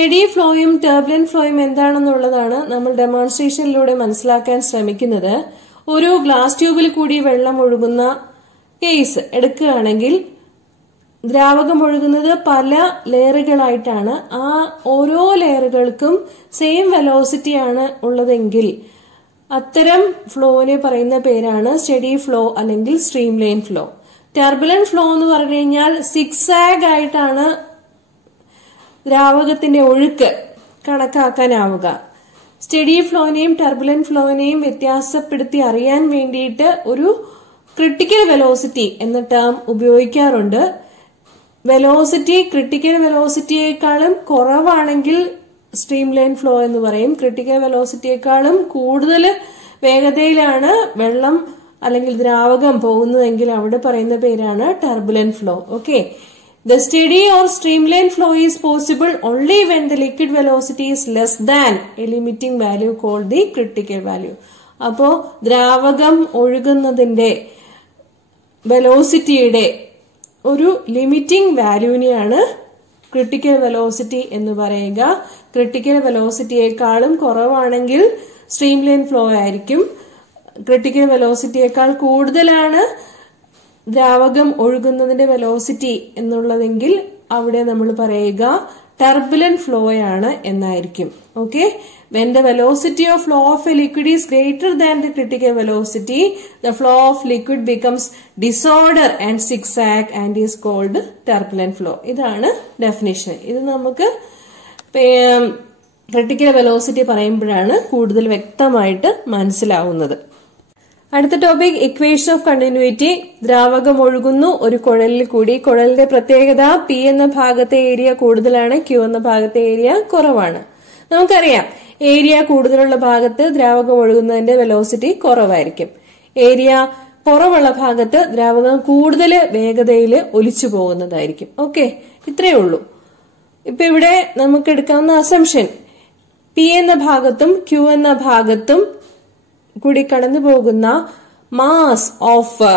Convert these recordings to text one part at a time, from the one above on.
Study ഫ്ലോയും turbulent ഫ്ലോയും എന്താണെന്നുള്ളതാണ് നമ്മൾ ഡെമോൺസ്ട്രേഷനിലൂടെ മനസ്സിലാക്കാൻ ശ്രമിക്കുന്നത്. ഒരു ഗ്ലാസ് ട്യൂബിൽ കൂടി വെള്ളം ഒഴുകുന്ന കേസ് എടുക്കുകയാണെങ്കിൽ ദ്രാവകം ഒഴുകുന്നത് പല ലെയറുകളായിട്ടാണ്. ആ ഓരോ ലെയറുകൾക്കും സെയിം വെലോസിറ്റി ആണ് ഉള്ളതെങ്കിൽ അത്തരം ഫ്ലോനെ പറയുന്ന പേരാണ് സ്റ്റഡി ഫ്ലോ അല്ലെങ്കിൽ stream line flow. Turbulent flow എന്ന് പറഞ്ഞു കഴിഞ്ഞാൽ സിക്സാഗ് ആയിട്ടാണ് ദ്രാവകത്തിന്റെ ഒഴുക്ക് കണക്കാക്കാനാവുക. സ്റ്റഡി ഫ്ലോനെയും ടർബുലന്റ് ഫ്ലോനെയും വ്യത്യാസപ്പെടുത്തി അറിയാൻ വേണ്ടിയിട്ട് ഒരു ക്രിട്ടിക്കൽ വെലോസിറ്റി എന്ന ടേം ഉപയോഗിക്കാറുണ്ട്. വെലോസിറ്റി ക്രിട്ടിക്കൽ വെലോസിറ്റിയേക്കാളും കുറവാണെങ്കിൽ സ്ട്രീം ലൈൻ ഫ്ലോ എന്ന് പറയും. ക്രിട്ടിക്കൽ വെലോസിറ്റിയേക്കാളും കൂടുതൽ വേഗതയിലാണ് വെള്ളം അല്ലെങ്കിൽ ദ്രാവകം പോകുന്നതെങ്കിൽ അവിടെ പറയുന്ന പേരാണ് turbulent flow. Okay, the steady or streamline flow is possible only when the liquid velocity is less than a limiting value called the critical value. അപ്പോ ദ്രാവകം ഒഴുകുന്നതിന്റെ വെലോസിറ്റിയുടെ ഒരു ലിമിറ്റിംഗ് വാല്യൂവിനെയാണ് ക്രിട്ടിക്കൽ വെലോസിറ്റി എന്ന് പറയുക. ക്രിട്ടിക്കൽ വെലോസിറ്റിയേക്കാളും കുറവാണെങ്കിൽ സ്ട്രീം ലൈൻ ഫ്ലോ ആയിരിക്കും. Critical വെലോസിറ്റിയേക്കാൾ കൂടുതലാണ് ദ്രാവകം ഒഴുകുന്നതിന്റെ velocity എന്നുള്ളതെങ്കിൽ അവിടെ നമ്മൾ പറയുക ടർബുലന്റ് ഫ്ലോ ആണ് എന്നായിരിക്കും. Okay, when the velocity of flow of a liquid is greater than the critical velocity, the flow of liquid becomes disorder and zigzag and is called turbulent flow. ഇതാണ് definition. ഇത് നമുക്ക് critical velocity പറയുമ്പോഴാണ് കൂടുതൽ വ്യക്തമായിട്ട് മനസ്സിലാവുന്നത്. അടുത്ത topic equation of continuity. ദ്രാവകം ഒഴുകുന്നു ഒരു കുഴലിൽ കൂടി. കുഴലിന്റെ പ്രത്യേകത പി എന്ന ഭാഗത്തെ ഏരിയ കൂടുതലാണ്, ക്യൂ എന്ന ഭാഗത്തെ ഏരിയ കുറവാണ്. നമുക്കറിയാം ഏരിയ കൂടുതലുള്ള ഭാഗത്ത് ദ്രാവകം ഒഴുകുന്നതിന്റെ വെലോസിറ്റി കുറവായിരിക്കും. ഏരിയ കുറവുള്ള ഭാഗത്ത് ദ്രാവകം കൂടുതൽ വേഗതയിൽ ഒലിച്ചു പോകുന്നതായിരിക്കും. ഓക്കെ, ഇത്രയേ ഉള്ളൂ. ഇപ്പൊ ഇവിടെ നമുക്ക് എടുക്കാവുന്ന അസംഷൻ പി എന്ന ഭാഗത്തും ക്യൂ എന്ന ഭാഗത്തും കൂടി കടന്നു പോകുന്ന mass of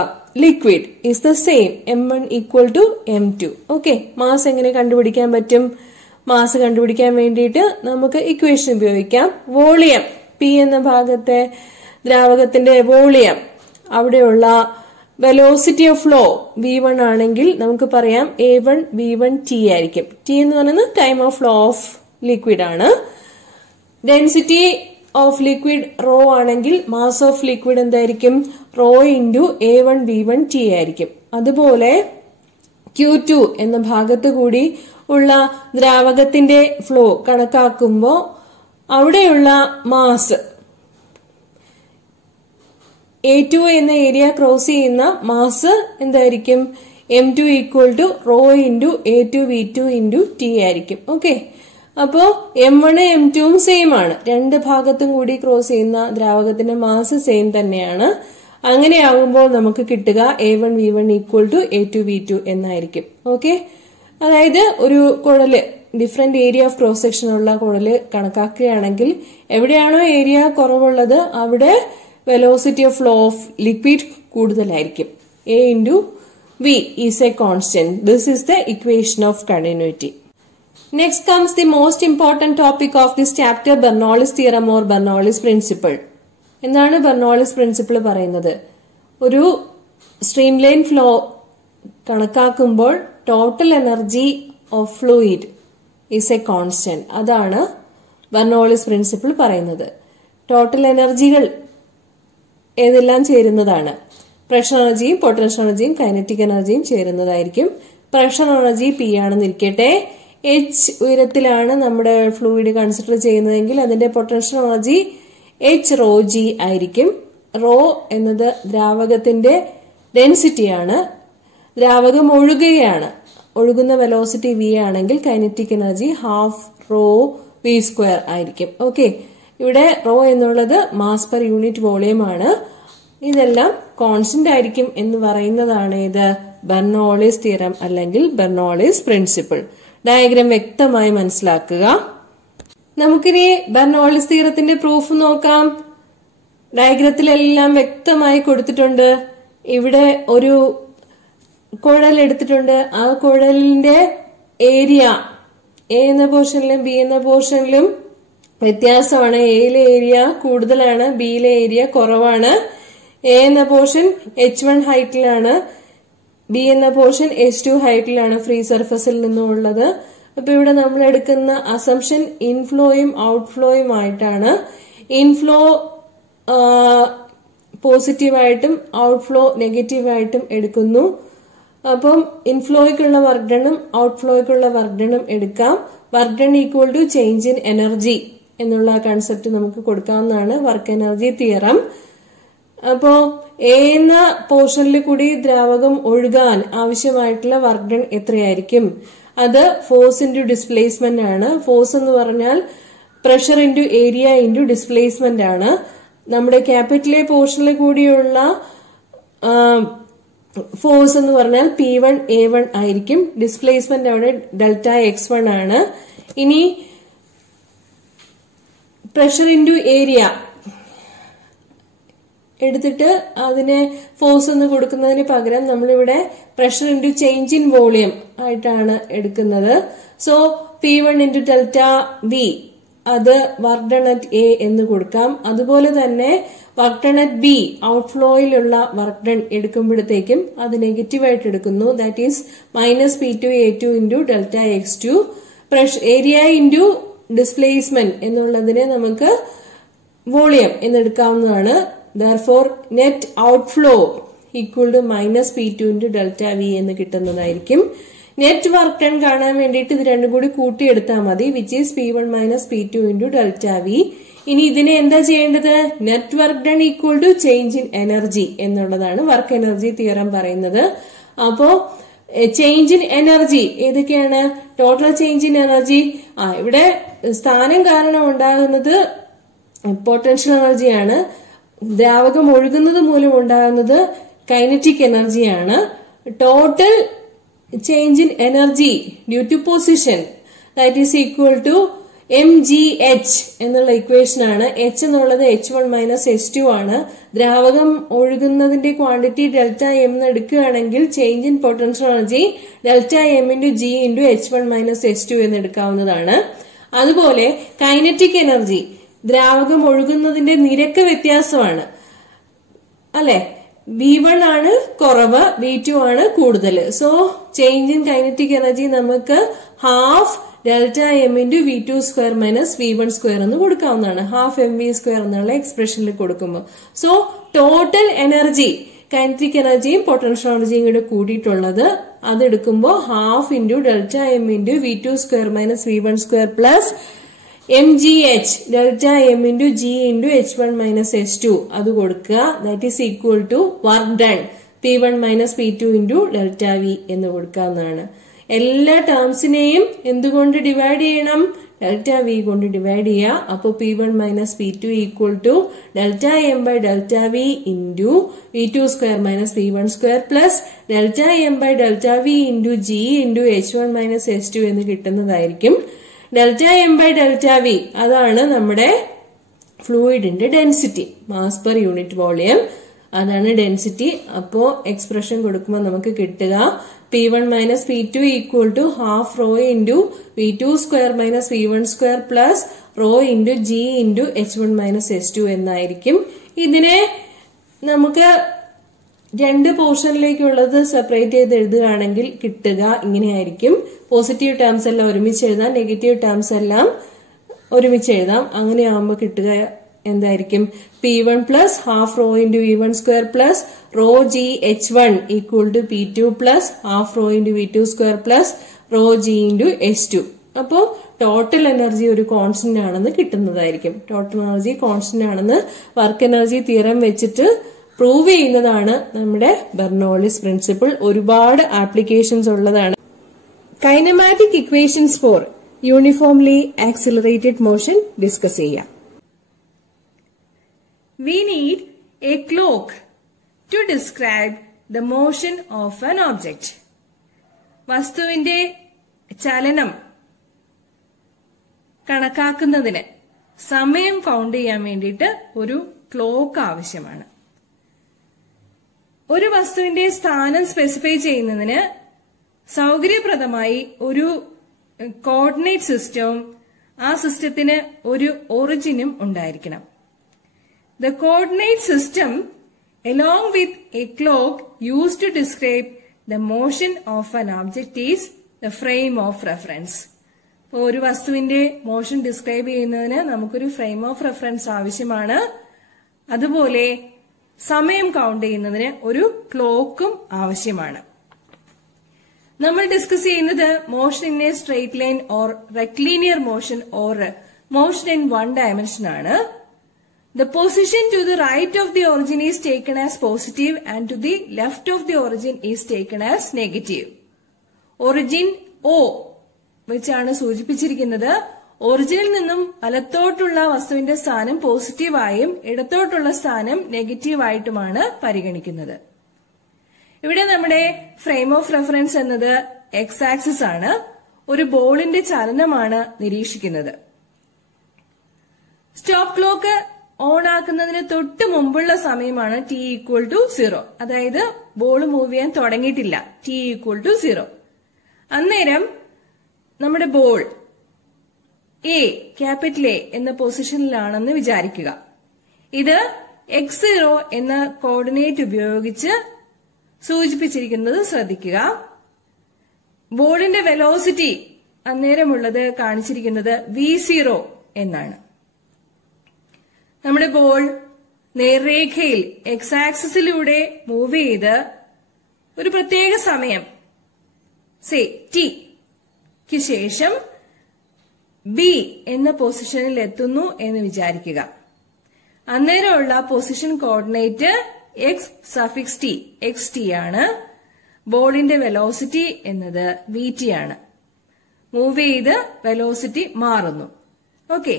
liquid is the same, m1 equal to m2. Okay, mass എങ്ങനെ കണ്ടുപിടിക്കാൻ പറ്റും? മാസ് കണ്ടുപിടിക്കാൻ വേണ്ടിയിട്ട് നമുക്ക് ഇക്വേഷൻ ഉപയോഗിക്കാം. വോളിയം പി എന്ന ഭാഗത്തെ ദ്രാവകത്തിന്റെ വോളിയം, അവിടെയുള്ള വെലോസിറ്റി ഓഫ് ഫ്ലോ v1 ആണെങ്കിൽ നമുക്ക് പറയാം a1 v1 t ആയിരിക്കും. t എന്ന് പറയുന്നത് time of flow of liquid ആണ്. ഡെൻസിറ്റി ഓഫ് ലിക്വിഡ് റോ ആണെങ്കിൽ മാസ് ഓഫ് ലിക്വിഡ് എന്തായിരിക്കും? Rho into a1 v1 t ആയിരിക്കും. അതുപോലെ Q2 എന്ന ഭാഗത്ത് കൂടി ഉള്ള ദ്രാവകത്തിന്റെ ഫ്ലോ കണക്കാക്കുമ്പോൾ അവിടെയുള്ള മാസ് A2 എന്ന ഏരിയ ക്രോസ് ചെയ്യുന്ന മാസ് എന്തായിരിക്കും? m2 equal to rho into a2 v2 into t ആയിരിക്കും. ഓക്കെ, അപ്പോ m1 m2 സെയിം ആണ്. രണ്ട് ഭാഗത്തും കൂടി ക്രോസ് ചെയ്യുന്ന ദ്രാവകത്തിന്റെ മാസ് സെയിം തന്നെയാണ്. അങ്ങനെയാകുമ്പോൾ നമുക്ക് കിട്ടുക a1 v1 equal to a2 v2 എന്നായിരിക്കും. ഓക്കെ, അതായത് ഒരു കുഴല് different area of cross section ഉള്ള കുഴല് കണക്കാക്കുകയാണെങ്കിൽ എവിടെയാണോ ഏരിയ കുറവുള്ളത് അവിടെ velocity of flow of liquid കൂടുതലായിരിക്കും. a into v is a constant. This is the equation of continuity. Next comes the most important topic of this chapter, Bernoulli's theorem or Bernoulli's principle. എന്താണ് Bernoulli's principle പറയുന്നത്? ഒരു stream line flow കണക്കാക്കുമ്പോൾ total energy of fluid is a constant. അതാണ് Bernoulli's principle പറയുന്നത്. Total എനർജികൾ ഏതെല്ലാം ചേരുന്നതാണ്? Pressure എനർജിയും potential എനർജിയും കൈനറ്റിക് എനർജിയും ചേരുന്നതായിരിക്കും. പ്രഷർ എനർജി പി ആണെന്നിരിക്കട്ടെ. h ഉയരത്തിലാണ് നമ്മുടെ ഫ്ലൂയിഡ് കൺസിഡർ ചെയ്യുന്നതെങ്കിൽ അതിന്റെ potential energy h rho g ആയിരിക്കും. റോ എന്നത് ദ്രാവകത്തിന്റെ ഡെൻസിറ്റിയാണ്. ദ്രാവകം ഒഴുകുകയാണ്. ഒഴുകുന്ന വെലോസിറ്റി v ആണെങ്കിൽ kinetic energy half rho v square ആയിരിക്കും. ഓക്കെ, ഇവിടെ റോ എന്നുള്ളത് മാസ് പെർ യൂണിറ്റ് വോളിയം ആണ്. ഇതെല്ലാം കോൺസ്റ്റന്റ് ആയിരിക്കും എന്ന് പറയുന്നതാണ് ഇത് ബെർണോളിസ് തിയറം അല്ലെങ്കിൽ ബെർണോളിസ് പ്രിൻസിപ്പിൾ. ഡയഗ്രാം വ്യക്തമായി മനസ്സിലാക്കുക. നമുക്കിനി ബെർണോളിസ് തിയറത്തിന്റെ പ്രൂഫ് നോക്കാം. ഡയഗ്രത്തിലെല്ലാം വ്യക്തമായി കൊടുത്തിട്ടുണ്ട്. ഇവിടെ ഒരു കുഴൽ എടുത്തിട്ടുണ്ട്. ആ കുഴലിന്റെ ഏരിയ എ എന്ന പോർഷനിലും ബി എന്ന പോർഷനിലും വ്യത്യാസമാണ്. എയിലെ ഏരിയ കൂടുതലാണ്, ബിയിലെ ഏരിയ കുറവാണ്. എ എന്ന പോർഷൻ H1 ഹൈറ്റിലാണ്, ബി എന്ന പോർഷൻ H2 ഹൈറ്റിലാണ് ഫ്രീ സർഫസിൽ നിന്നുള്ളത്. അപ്പൊ ഇവിടെ നമ്മൾ എടുക്കുന്ന അസംഷൻ ഇൻഫ്ലോയും ഔട്ട്ഫ്ലോയും ആയിട്ടാണ്. ഇൻഫ്ലോ പോസിറ്റീവായിട്ടും ഔട്ട്ഫ്ലോ നെഗറ്റീവായിട്ടും എടുക്കുന്നു. അപ്പം ഇൻഫ്ലോയ്ക്കുള്ള വർക്ക് ഡണും ഔട്ട്ഫ്ലോയ്ക്കുള്ള വർക്ക് ഡണും എടുക്കാം. Work done equal to change in energy എന്നുള്ള കൺസെപ്റ്റ് നമുക്ക് കൊടുക്കാവുന്നതാണ്. Work energy theorem. അപ്പോ എ എന്ന പോർഷനിൽ കൂടി ദ്രാവകം ഒഴുകാൻ ആവശ്യമായിട്ടുള്ള വർക്ക് ഡൺ എത്രയായിരിക്കും? അത് ഫോഴ്സ് ഇൻറ്റു ഡിസ്പ്ലേസ്മെന്റ് ആണ്. ഫോഴ്സ് എന്ന് പറഞ്ഞാൽ pressure into area into displacement ആണ്. നമ്മുടെ ക്യാപിറ്റൽ എ പോർഷനിൽ കൂടിയുള്ള ഫോഴ്സ് എന്ന് പറഞ്ഞാൽ P1 A1 ആയിരിക്കും. ഡിസ്പ്ലേസ്മെന്റ് അവിടെ ഡെൽറ്റ X1 ആണ്. ഇനി പ്രഷർ ഇൻറ്റു ഏരിയ എടുത്തിട്ട് അതിനെ ഫോഴ്സ് എന്ന് കൊടുക്കുന്നതിന് പകരം നമ്മളിവിടെ pressure into change in volume ആയിട്ടാണ് എടുക്കുന്നത്. So P1 into delta V അത് വർക്ക് ഡൺ അറ്റ് എ എന്ന് കൊടുക്കാം. അതുപോലെ തന്നെ വർക്ക് ഡൺ അറ്റ് ബി ഔട്ട്ഫ്ലോയിലുള്ള വർക്ക് ഡൺ എടുക്കുമ്പോഴത്തേക്കും അത് നെഗറ്റീവായിട്ട് എടുക്കുന്നു. That is -P2 A2 into delta X2. Area into displacement എന്നുള്ളതിനെ നമുക്ക് വോളിയം എന്നെടുക്കാവുന്നതാണ്. Therefore, net outflow equal to -P2 into delta V എന്ന് കിട്ടുന്നതായിരിക്കും. നെറ്റ് വർക്ക് ഡൺ കാണാൻ വേണ്ടിയിട്ട് ഇത് രണ്ടും കൂടി കൂട്ടിയെടുത്താൽ മതി, which is P1 - P2 into delta V. ഇനി ഇതിനെ എന്താ ചെയ്യേണ്ടത്? Net work done equal to change in energy എന്നുള്ളതാണ് വർക്ക് എനർജി തിയറം പറയുന്നത്. അപ്പോ ചേഞ്ച് ഇൻ എനർജി ഏതൊക്കെയാണ്? ടോട്ടൽ ചേഞ്ച് ഇൻ എനർജി ഇവിടെ സ്ഥാനം കാരണം ഉണ്ടാകുന്നത് പൊട്ടൻഷ്യൽ എനർജിയാണ്. ദ്രാവകം ഒഴുകുന്നത് മൂലം ഉണ്ടാകുന്നത് കൈനറ്റിക് എനർജിയാണ്. Total change in energy due to position that is equal to mgh എന്നുള്ള ഇക്വേഷൻ ആണ്. H എന്നുള്ളത് H1 - H2 ആണ്. ദ്രാവകം ഒഴുകുന്നതിന്റെ ക്വാണ്ടിറ്റി ഡെൽറ്റ എം എന്ന് എടുക്കുകയാണെങ്കിൽ change in potential energy delta M into G into H1 - H2 എന്ന് എടുക്കാവുന്നതാണ്. അതുപോലെ കൈനറ്റിക് എനർജി ദ്രാവകം ഒഴുകുന്നതിന്റെ നിരക്ക് വ്യത്യാസമാണ് അല്ലെ. V1 ആണ് കുറവ്, V2 ആണ് കൂടുതൽ. So change in kinetic energy നമുക്ക് half delta M into V2 square minus V1 square എന്ന് കൊടുക്കാവുന്നതാണ്. ഹാഫ് MV സ്ക്വയർ എന്നുള്ള എക്സ്പ്രഷനിൽ കൊടുക്കുമ്പോൾ. സോ ടോട്ടൽ എനർജി കൈനറ്റിക് എനർജിയും പൊട്ടൻഷ്യൽ എനർജിയും കൂടെ കൂടിയിട്ടുള്ളത് അതെടുക്കുമ്പോൾ half into delta M into V2 square minus V1 square plus mgh delta M into G into H1 - H2 അത് കൊടുക്കുക. That is equal to work done P1 - P2 into delta V എന്ന് കൊടുക്കാവുന്നതാണ്. എല്ലാ ടേംസിനെയും എന്തുകൊണ്ട് ഡിവൈഡ് ചെയ്യണം? Delta V കൊണ്ട് divide ചെയ്യുക. അപ്പോൾ P1 - P2 equal to delta M by delta V into V2 square minus V1 square plus delta M by delta V into G into H1 - H2 എന്ന് കിട്ടുന്നതായിരിക്കും. Delta M by delta V അതാണ് നമ്മുടെ ഫ്ലൂയിഡിന്റെ density, mass per unit volume, അതാണ് density. അപ്പോ expression കൊടുക്കുമ്പോൾ നമുക്ക് കിട്ടുക P1 - P2 equal to half rho into V2 square minus V1 square plus rho into G into H1 - H2 എന്നായിരിക്കും. ഇതിനെ നമുക്ക് രണ്ട് പോർഷനിലേക്കുള്ളത് സെപ്പറേറ്റ് ചെയ്ത് എഴുതുകയാണെങ്കിൽ കിട്ടുക ഇങ്ങനെയായിരിക്കും. പോസിറ്റീവ് ടേംസ് എല്ലാം ഒരുമിച്ച് എഴുതാം, നെഗറ്റീവ് ടേംസ് എല്ലാം ഒരുമിച്ച് എഴുതാം. അങ്ങനെയാകുമ്പോൾ കിട്ടുക എന്തായിരിക്കും? P1 plus half rho into V1 square plus rho G H1 equal to P2 plus half rho into V2 square plus rho G into H2. അപ്പോ ടോട്ടൽ എനർജി ഒരു കോൺസ്റ്റന്റ് ആണെന്ന് കിട്ടുന്നതായിരിക്കും. ടോട്ടൽ എനർജി കോൺസ്റ്റന്റ് ആണെന്ന് work energy theorem വെച്ചിട്ട് prove ചെയ്യുന്നതാണ് നമ്മുടെ Bernoulli's principle. ഒരുപാട് applications ഉള്ളതാണ്. Kinematic equations for uniformly accelerated motion discuss ചെയ്യാം. We need a clock to describe the motion of an object. വസ്തുവിന്റെ ചലനം കണക്കാക്കുന്നതിന് സമയം കൗണ്ട് ചെയ്യാൻ വേണ്ടിയിട്ട് ഒരു ക്ലോക്ക് ആവശ്യമാണ്. ഒരു വസ്തുവിന്റെ സ്ഥാനം സ്പെസിഫൈ ചെയ്യുന്നതിന് സൗകര്യപ്രദമായി ഒരു കോർഡിനേറ്റ് സിസ്റ്റവും ആ സിസ്റ്റത്തിന് ഒരു ഒറിജിനും ഉണ്ടായിരിക്കണം. The coordinate system along with a clock used to describe the motion of an object is the frame of reference. ഒരു വസ്തുവിന്റെ മോഷൻ ഡിസ്ക്രൈബ് ചെയ്യുന്നതിന് നമുക്കൊരു ഫ്രെയിം ഓഫ് റെഫറൻസ് ആവശ്യമാണ്. അതുപോലെ സമയം കൗണ്ട് ചെയ്യുന്നതിന് ഒരു ക്ലോക്കും ആവശ്യമാണ്. നമ്മൾ ഡിസ്കസ് ചെയ്യുന്നത് motion in A straight line or റെക്ലീനിയർ motion or motion in one dimension ആണ്. The position to the right of the origin is taken as positive and to the left of the origin is taken as negative. Origin O വെച്ചാണ് സൂചിപ്പിച്ചിരിക്കുന്നത്. ഒറിജിനിൽ നിന്നും വലത്തോട്ടുള്ള വസ്തുവിന്റെ സ്ഥാനം പോസിറ്റീവായും ഇടത്തോട്ടുള്ള സ്ഥാനം നെഗറ്റീവായിട്ടുമാണ് പരിഗണിക്കുന്നത്. ഇവിടെ നമ്മുടെ ഫ്രെയിം ഓഫ് റെഫറൻസ് എന്നത് എക്സ് ആക്സിസ് ആണ്. ഒരു ബോളിന്റെ ചലനമാണ് നിരീക്ഷിക്കുന്നത്. സ്റ്റോപ്പ് ക്ലോക്ക് ഓൺ ആക്കുന്നതിന് തൊട്ട് മുമ്പുള്ള സമയമാണ് t ഈക്വൽ ടു 0. അതായത് ബോൾ മൂവ് ചെയ്യാൻ തുടങ്ങിയിട്ടില്ല. t equal to 0. അന്നേരം നമ്മുടെ ബോൾ ക്യാപിറ്റൽ എ എന്ന പൊസിഷനിലാണെന്ന് വിചാരിക്കുക. ഇത് x0 എന്ന കോർഡിനേറ്റ് ഉപയോഗിച്ച് സൂചിപ്പിച്ചിരിക്കുന്നത് ശ്രദ്ധിക്കുക. ബോളിന്റെ വെലോസിറ്റി അന്നേരമുള്ളത് കാണിച്ചിരിക്കുന്നത് v0 എന്നാണ്. നമ്മുടെ ബോൾ നേർരേഖയിൽ എക്സ് ആക്സിസിലൂടെ മൂവ് ചെയ്ത് ഒരു പ്രത്യേക സമയം ടിക്ക് ശേഷം ബി എന്ന പൊസിഷനിൽ എത്തുന്നു എന്ന് വിചാരിക്കുക. അന്നേരമുള്ള പൊസിഷൻ കോർഡിനേറ്റ് xt ആണ്. ബോളിന്റെ വെലോസിറ്റി എന്നത് vt ആണ്. മൂവ് ചെയ്ത് വെലോസിറ്റി മാറുന്നു. ഓക്കെ,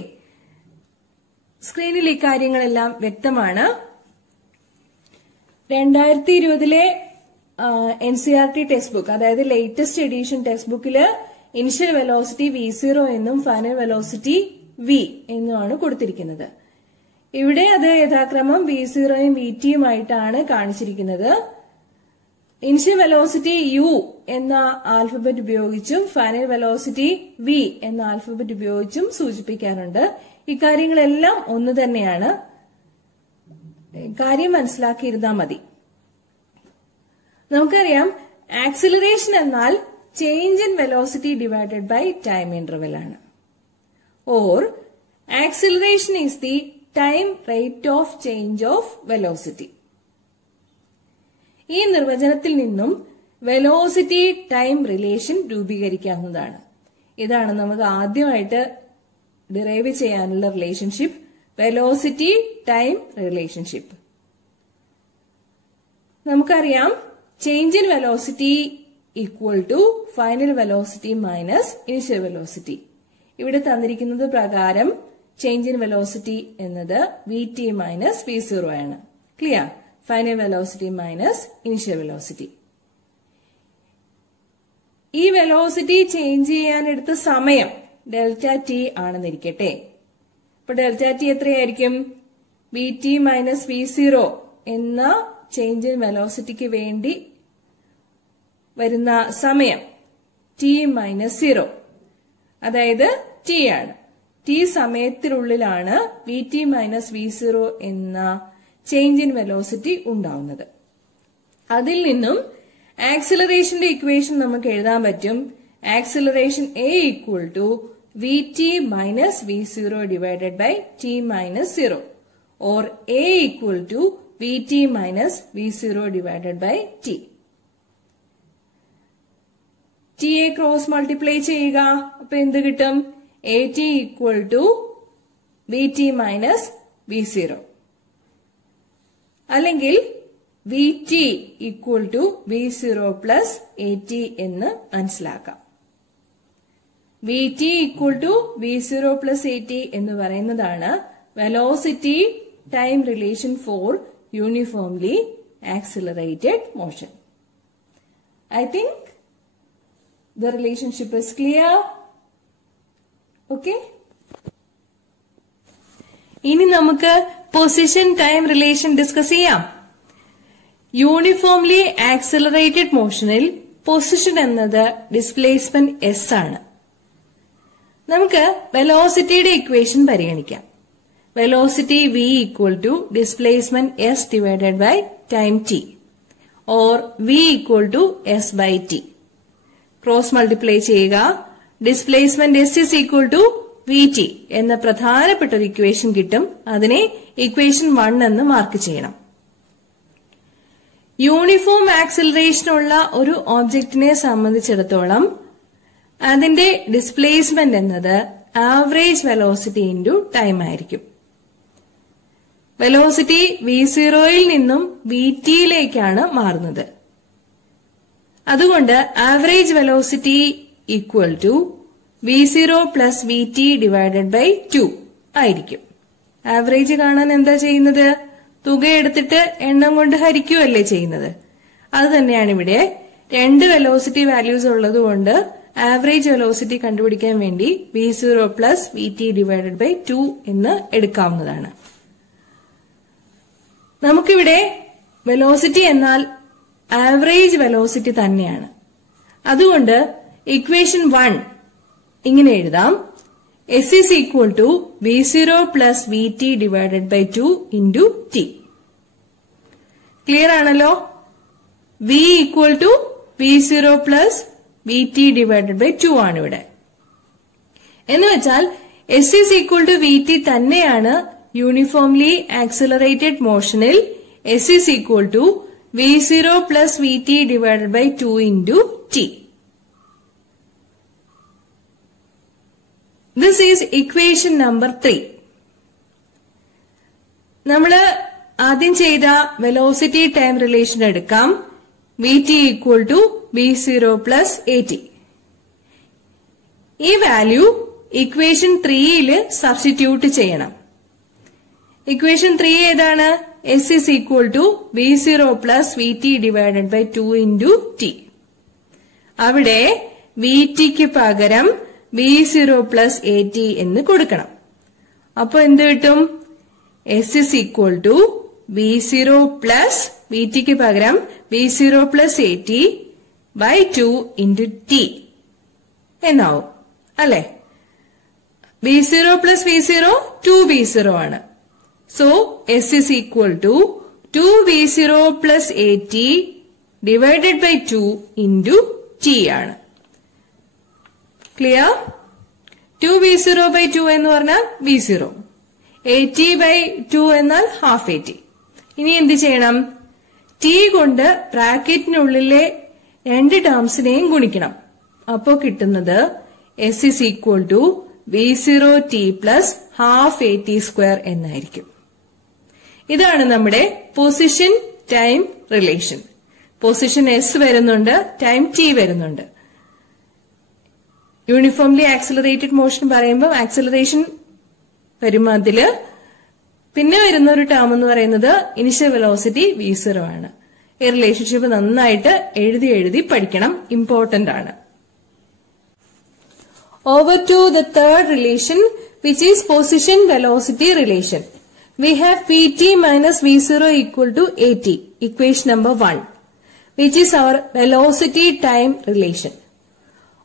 സ്ക്രീനിൽ ഇക്കാര്യങ്ങളെല്ലാം വ്യക്തമാണ്. 2020 NCERT ടെക്സ്റ്റ് ബുക്ക്, അതായത് ലേറ്റസ്റ്റ് എഡിഷൻ ടെക്സ്റ്റ് ബുക്കില് ഇനിഷ്യൽ വെലോസിറ്റി v0 എന്നും ഫൈനൽ വെലോസിറ്റി v എന്നുമാണ് കൊടുത്തിരിക്കുന്നത്. ഇവിടെ അത് യഥാക്രമം v0യും vtയുമായിട്ടാണ് കാണിച്ചിരിക്കുന്നത്. ഇനിഷ്യൽ വെലോസിറ്റി u എന്ന ആൽഫബറ്റ് ഉപയോഗിച്ചും ഫൈനൽ വെലോസിറ്റി v എന്ന ആൽഫബറ്റ് ഉപയോഗിച്ചും സൂചിപ്പിക്കാറുണ്ട്. ഇക്കാര്യങ്ങളെല്ലാം ഒന്ന് തന്നെയാണ്. കാര്യം മനസ്സിലാക്കിയിരുന്നാൽ മതി. നമുക്കറിയാം ആക്സിലറേഷൻ എന്നാൽ change in velocity divided by time interval ആണ്. Or acceleration is the time rate of change of velocity. ഈ നിർവചനത്തിൽ നിന്നും വെലോസിറ്റി ടൈം റിലേഷൻ രൂപീകരിക്കാവുന്നതാണ്. ഇതാണ് നമുക്ക് ആദ്യമായിട്ട് ഡിറൈവ് ചെയ്യാനുള്ള റിലേഷൻഷിപ്പ്, വെലോസിറ്റി ടൈം റിലേഷൻഷിപ്പ്. നമുക്കറിയാം change in velocity equal to final velocity minus initial velocity. ഇവിടെ തന്നിരിക്കുന്നത് പ്രകാരം ചേഞ്ച് ഇൻ വെലോസിറ്റി എന്നത് vt മൈനസ് v0 ആണ്. Clear? Final velocity minus initial velocity. ഈ വെലോസിറ്റി ചേഞ്ച് ചെയ്യാനെടുത്ത സമയം ഡെൽറ്റ ടി ആണെന്നിരിക്കട്ടെ. ഇപ്പൊ ഡെൽറ്റ ടി എത്രയായിരിക്കും? vt മൈനസ് v0 എന്ന ചേഞ്ച് ഇൻ വെലോസിറ്റിക്ക് വേണ്ടി വരുന്ന സമയം t മൈനസ് 0, അതായത് t ആണ്. t സമയത്തിനുള്ളിലാണ് vt മൈനസ് v0 എന്ന ചേഞ്ച് ഇൻ വെലോസിറ്റി ഉണ്ടാവുന്നത്. അതിൽ നിന്നും ആക്സിലറേഷന്റെ ഇക്വേഷൻ നമുക്ക് എഴുതാൻ പറ്റും. Acceleration a equal to vt minus v0 divided by t minus 0 or a equal to vt minus v0 divided by t. t യെ cross multiply ചെയ്യുക. അപ്പൊ എന്ത് കിട്ടും? at equal to vt minus v0 അല്ലെങ്കിൽ vt equal to v0 plus at എന്ന് മനസ്സിലാക്കാം. vt equal to v0 plus at എന്ന് പറയുന്നതാണ് velocity time relation four uniformly accelerated motion. I think the relationship is clear. Okay? ഇനി നമുക്ക് position time relation discuss ചെയ്യാം. Uniformly accelerated മോഷനിൽ position എന്നത് displacement s ആണ്. നമുക്ക് വെലോസിറ്റിയുടെ ഇക്വേഷൻ പരിഗണിക്കാം. Velocity v equal to displacement s divided by time t or v equal to s by t. Cross multiply ചെയ്യുക. Displacement s is equal to vt എന്ന പ്രധാനപ്പെട്ട ഒരു equation കിട്ടും. അതിനെ ഇക്വേഷൻ 1 എന്ന് മാർക്ക് ചെയ്യണം. യൂണിഫോം ആക്സിലറേഷൻ ഉള്ള ഒരു ഓബ്ജക്റ്റിനെ സംബന്ധിച്ചിടത്തോളം അതിന്റെ ഡിസ്പ്ലേസ്മെന്റ് എന്നത് ആവറേജ് വെലോസിറ്റി ഇൻറ്റു ടൈം ആയിരിക്കും. വെലോസിറ്റി v0യിൽ നിന്നും vtയിലേക്കാണ് മാറുന്നത്. അതുകൊണ്ട് average velocity equal to v0 plus vt divided by 2 ആയിരിക്കും. ആവറേജ് കാണാൻ എന്താ ചെയ്യുന്നത്? തുക എടുത്തിട്ട് എണ്ണം കൊണ്ട് ഹരിക്കുകയല്ലേ ചെയ്യുന്നത്. അത് തന്നെയാണ് ഇവിടെ. രണ്ട് വെലോസിറ്റി വാല്യൂസ് ഉള്ളതുകൊണ്ട് ആവറേജ് വെലോസിറ്റി കണ്ടുപിടിക്കാൻ വേണ്ടി v0 plus vt divided by 2 എന്ന് എടുക്കാവുന്നതാണ്. നമുക്കിവിടെ വെലോസിറ്റി എന്നാൽ ആവറേജ് വെലോസിറ്റി തന്നെയാണ്. അതുകൊണ്ട് ഇക്വേഷൻ 1 ഇങ്ങനെ എഴുതാം. s is equal to v0 plus vt divided by 2 into t. Clear ആണല്ലോ? v equal to v0 plus vt divided by 2 ആണ് ഇവിടെ. എന്ന് വെച്ചാൽ s is equal to vt തന്നെയാണ് യൂണിഫോംലി ആക്സിലറേറ്റഡ് മോഷനിൽ s is equal to v0 plus vt divided by 2 into t. This is equation number 3. നമ്മള് ആദ്യം ചെയ്ത വെലോസിറ്റി ടൈം റിലേഷൻ എടുക്കാം. vt equal to v0 plus at. ഈ value equation 3യില് substitute ചെയ്യണം. Equation 3 ഏതാണ്? s is equal to v0 plus vt divided by 2 into t. അവിടെ vtക്ക് പകരം v0 plus at എന്ന് കൊടുക്കണം. അപ്പൊ എന്ത് കിട്ടും? s is equal to v0 plus vtക്ക് പകരം v0 plus at by 2 into t എന്നാവും അല്ലെ? v0 plus v0 2v0 ആണ്. So s is equal to 2v0 plus at divided by 2 into t ആണ്. ക്ലിയർ? 2v0 by 2 എന്ന് പറഞ്ഞാൽ v0, at by 2 എന്നാൽ half at. ഇനി എന്ത് ചെയ്യണം? t കൊണ്ട് ബ്രാക്കറ്റിനുള്ളിലെ രണ്ട് ടേംസിനെയും ഗുണിക്കണം. അപ്പോ കിട്ടുന്നത് s is equal to v0t plus half at square എന്നായിരിക്കും. ഇതാണ് നമ്മുടെ position time relation. Position s വരുന്നുണ്ട്, ടൈം t വരുന്നുണ്ട്. യൂണിഫോംലി ആക്സിലറേറ്റഡ് മോഷൻ പറയുമ്പോൾ ആക്സിലറേഷൻ വരുമ്പോൾ അതില് പിന്നെ വരുന്ന ഒരു ടേം എന്ന് പറയുന്നത് ഇനിഷ്യൽ വെലോസിറ്റി v0 ആണ്. ഈ റിലേഷൻഷിപ്പ് നന്നായിട്ട് എഴുതി പഠിക്കണം, ഇമ്പോർട്ടന്റ് ആണ്. Over to the third relation, which is position velocity relation. We have Vt minus V0 equal to At, equation number 1, which is our velocity time relation.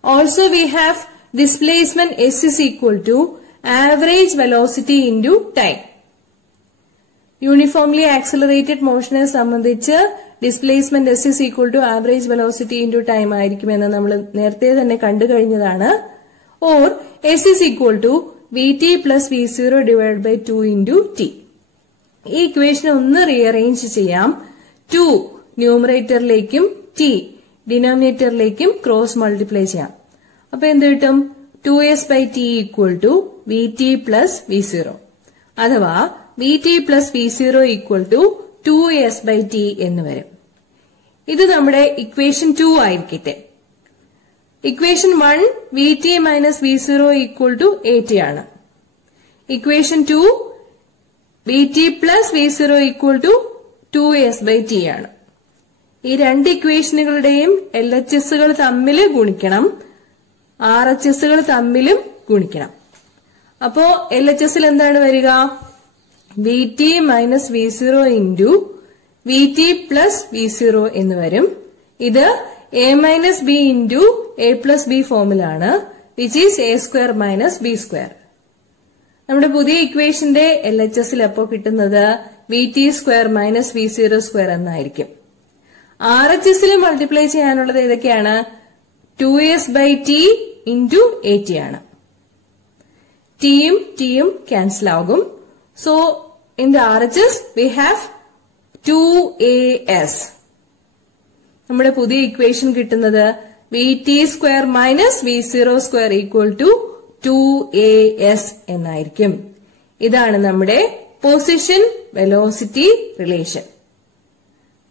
Also we have displacement s is equal to average velocity into time. Uniformly accelerated motion സംബന്ധിച്ച് displacement s is equal to average velocity into time ആയിരിക്കുമെന്ന് നമ്മൾ നേരത്തെ തന്നെ കണ്ടു കഴിഞ്ഞതാണ്. Or s is equal to vt plus v0 divided by 2 into t. ഈ equation ഒന്ന് rearrange ചെയ്യാം. 2 ന്യൂമറേറ്ററിലേക്കും t ഡിനോമിനേറ്ററിലേക്കും ക്രോസ് മൾട്ടിപ്ലൈ ചെയ്യാം. അപ്പൊ എന്ത് കിട്ടും? 2s by t equal to vt plus v0. അഥവാ vt plus v0 equal to 2s by t എന്ന് വരും. ഇത് നമ്മുടെ ഇക്വേഷൻ 2 ആയിരിക്കട്ടെ. Equation 1 vt minus v0 equal to at ആണ്. Equation 2 vt plus v0 equal to 2s by t ആണ്. ഈ രണ്ട് ഇക്വേഷനുകളുടെയും LHSകൾ തമ്മിൽ ഗുണിക്കണം, RHSകൾ തമ്മിലും ഗുണിക്കണം. അപ്പോ LHSൽ എന്താണ് വരിക? vt minus v0 into vt plus v0 എന്ന് വരും. ഇത് a minus b into a plus b ഫോമിലാണ്. Which is a square minus B square. നമ്മുടെ പുതിയ ഇക്വേഷന്റെ LHSൽ അപ്പോ കിട്ടുന്നത് vt square minus v0 square എന്നായിരിക്കും. RHSൽ മൾട്ടിപ്ലൈ ചെയ്യാനുള്ളത് ഏതൊക്കെയാണ്? 2s/t ഇൻറ്റു at ആണ്. ടിയും ടിയും ക്യാൻസൽ ആകും. So in the RHS we have 2as. നമ്മുടെ പുതിയ ഇക്വേഷൻ കിട്ടുന്നത് vt square minus v0 square equal to 2as എന്നായിരിക്കും. ഇതാണ് നമ്മുടെ position velocity relation.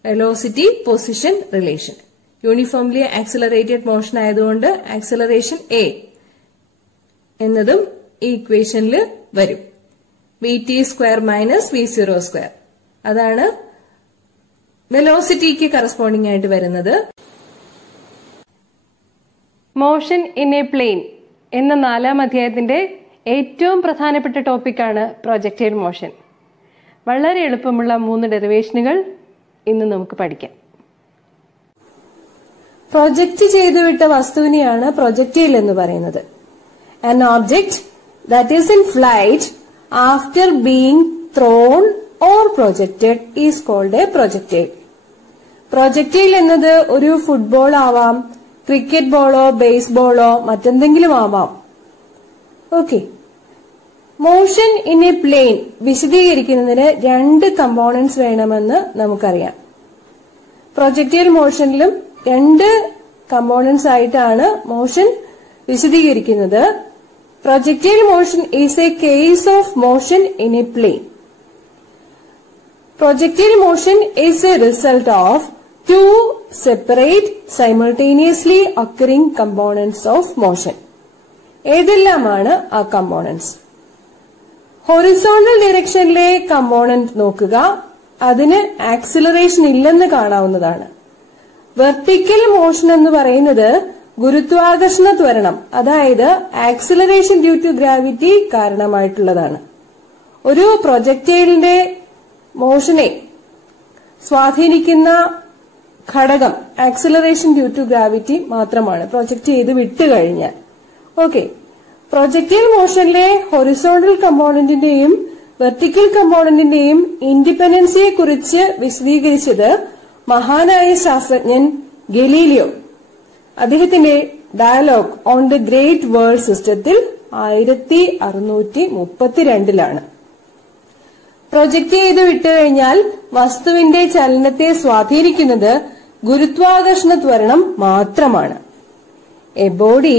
Velocity position relation. Uniformly accelerated motion ആയതുകൊണ്ട് ആക്സിലറേഷൻ a എന്നതും ഈ ഇക്വേഷനിൽ വരും. vt square minus v0 square അതാണ് വെലോസിറ്റിക്ക് കറസ്പോണ്ടിങ് ആയിട്ട് വരുന്നത്. മോഷൻ ഇൻ എ പ്ലെയിൻ എന്ന 4-ാം അധ്യായത്തിന്റെ ഏറ്റവും പ്രധാനപ്പെട്ട ടോപ്പിക്കാണ് പ്രൊജക്ടൈൽ മോഷൻ. വളരെ എളുപ്പമുള്ള 3 ഡെറിവേഷനുകൾ ഇന്ന് നമുക്ക് പഠിക്കാം. പ്രൊജക്റ്റ് ചെയ്തുവിട്ട വസ്തുവിനെയാണ് പ്രൊജക്ടൈൽ എന്ന് പറയുന്നത്. An object that is in flight after being thrown or projected is called a projectile. Projectile എന്നത് ഒരു ഫുട്ബോൾ ആവാം, ക്രിക്കറ്റ് ബോളോ ബേസ്ബോളോ മറ്റെന്തെങ്കിലും ആവാം. Okay. Motion in a plane വിശദീകരിക്കുന്നതിന് 2 കമ്പോണന്റ്സ് വേണമെന്ന് നമുക്കറിയാം. പ്രൊജക്ടൈൽ മോഷനിലും 2 കമ്പോണന്റ്സ് ആയിട്ടാണ് മോഷൻ വിശദീകരിക്കുന്നത്. Projectile motion is a case of motion in a plane. Projectile motion is a result of 2 separate simultaneously occurring components of motion. ഏതെല്ലാമാണ് ആ components? Horizontal ഡയറക്ഷനിലെ component നോക്കുക, അതിന് acceleration ഇല്ലെന്ന് കാണാവുന്നതാണ്. വെർട്ടിക്കൽ മോഷൻ എന്ന് പറയുന്നത് ഗുരുത്വാകർഷണ ത്വരണം, അതായത് ആക്സിലറേഷൻ ഡ്യൂ ടു ഗ്രാവിറ്റി കാരണമായിട്ടുള്ളതാണ്. ഒരു പ്രൊജക്ടൈലിന്റെ മോഷനെ സ്വാധീനിക്കുന്ന ഘടകം ആക്സിലറേഷൻ ഡ്യൂ ടു ഗ്രാവിറ്റി മാത്രമാണ് പ്രൊജക്ട് ചെയ്ത് വിട്ടുകഴിഞ്ഞാൽ. ഓക്കെ. പ്രൊജക്ടൈൽ മോഷനിലെ ഹൊറിസോണ്ടൽ കമ്പോണന്റിന്റെയും വെർട്ടിക്കൽ കമ്പോണന്റിന്റെയും ഇൻഡിപെൻഡൻസിയെ കുറിച്ച് വിശദീകരിച്ചത് മഹാനായ ശാസ്ത്രജ്ഞൻ ഗലീലിയോ. അദ്ദേഹത്തിന്റെ dialogue on the great world സിസ്റ്റത്തിൽ 1632 പ്രൊജക്ട് ചെയ്ത് വിട്ടുകഴിഞ്ഞാൽ വസ്തുവിന്റെ ചലനത്തെ സ്വാധീനിക്കുന്നത് ഗുരുത്വാകർഷണ ത്വരണം മാത്രമാണ്. A body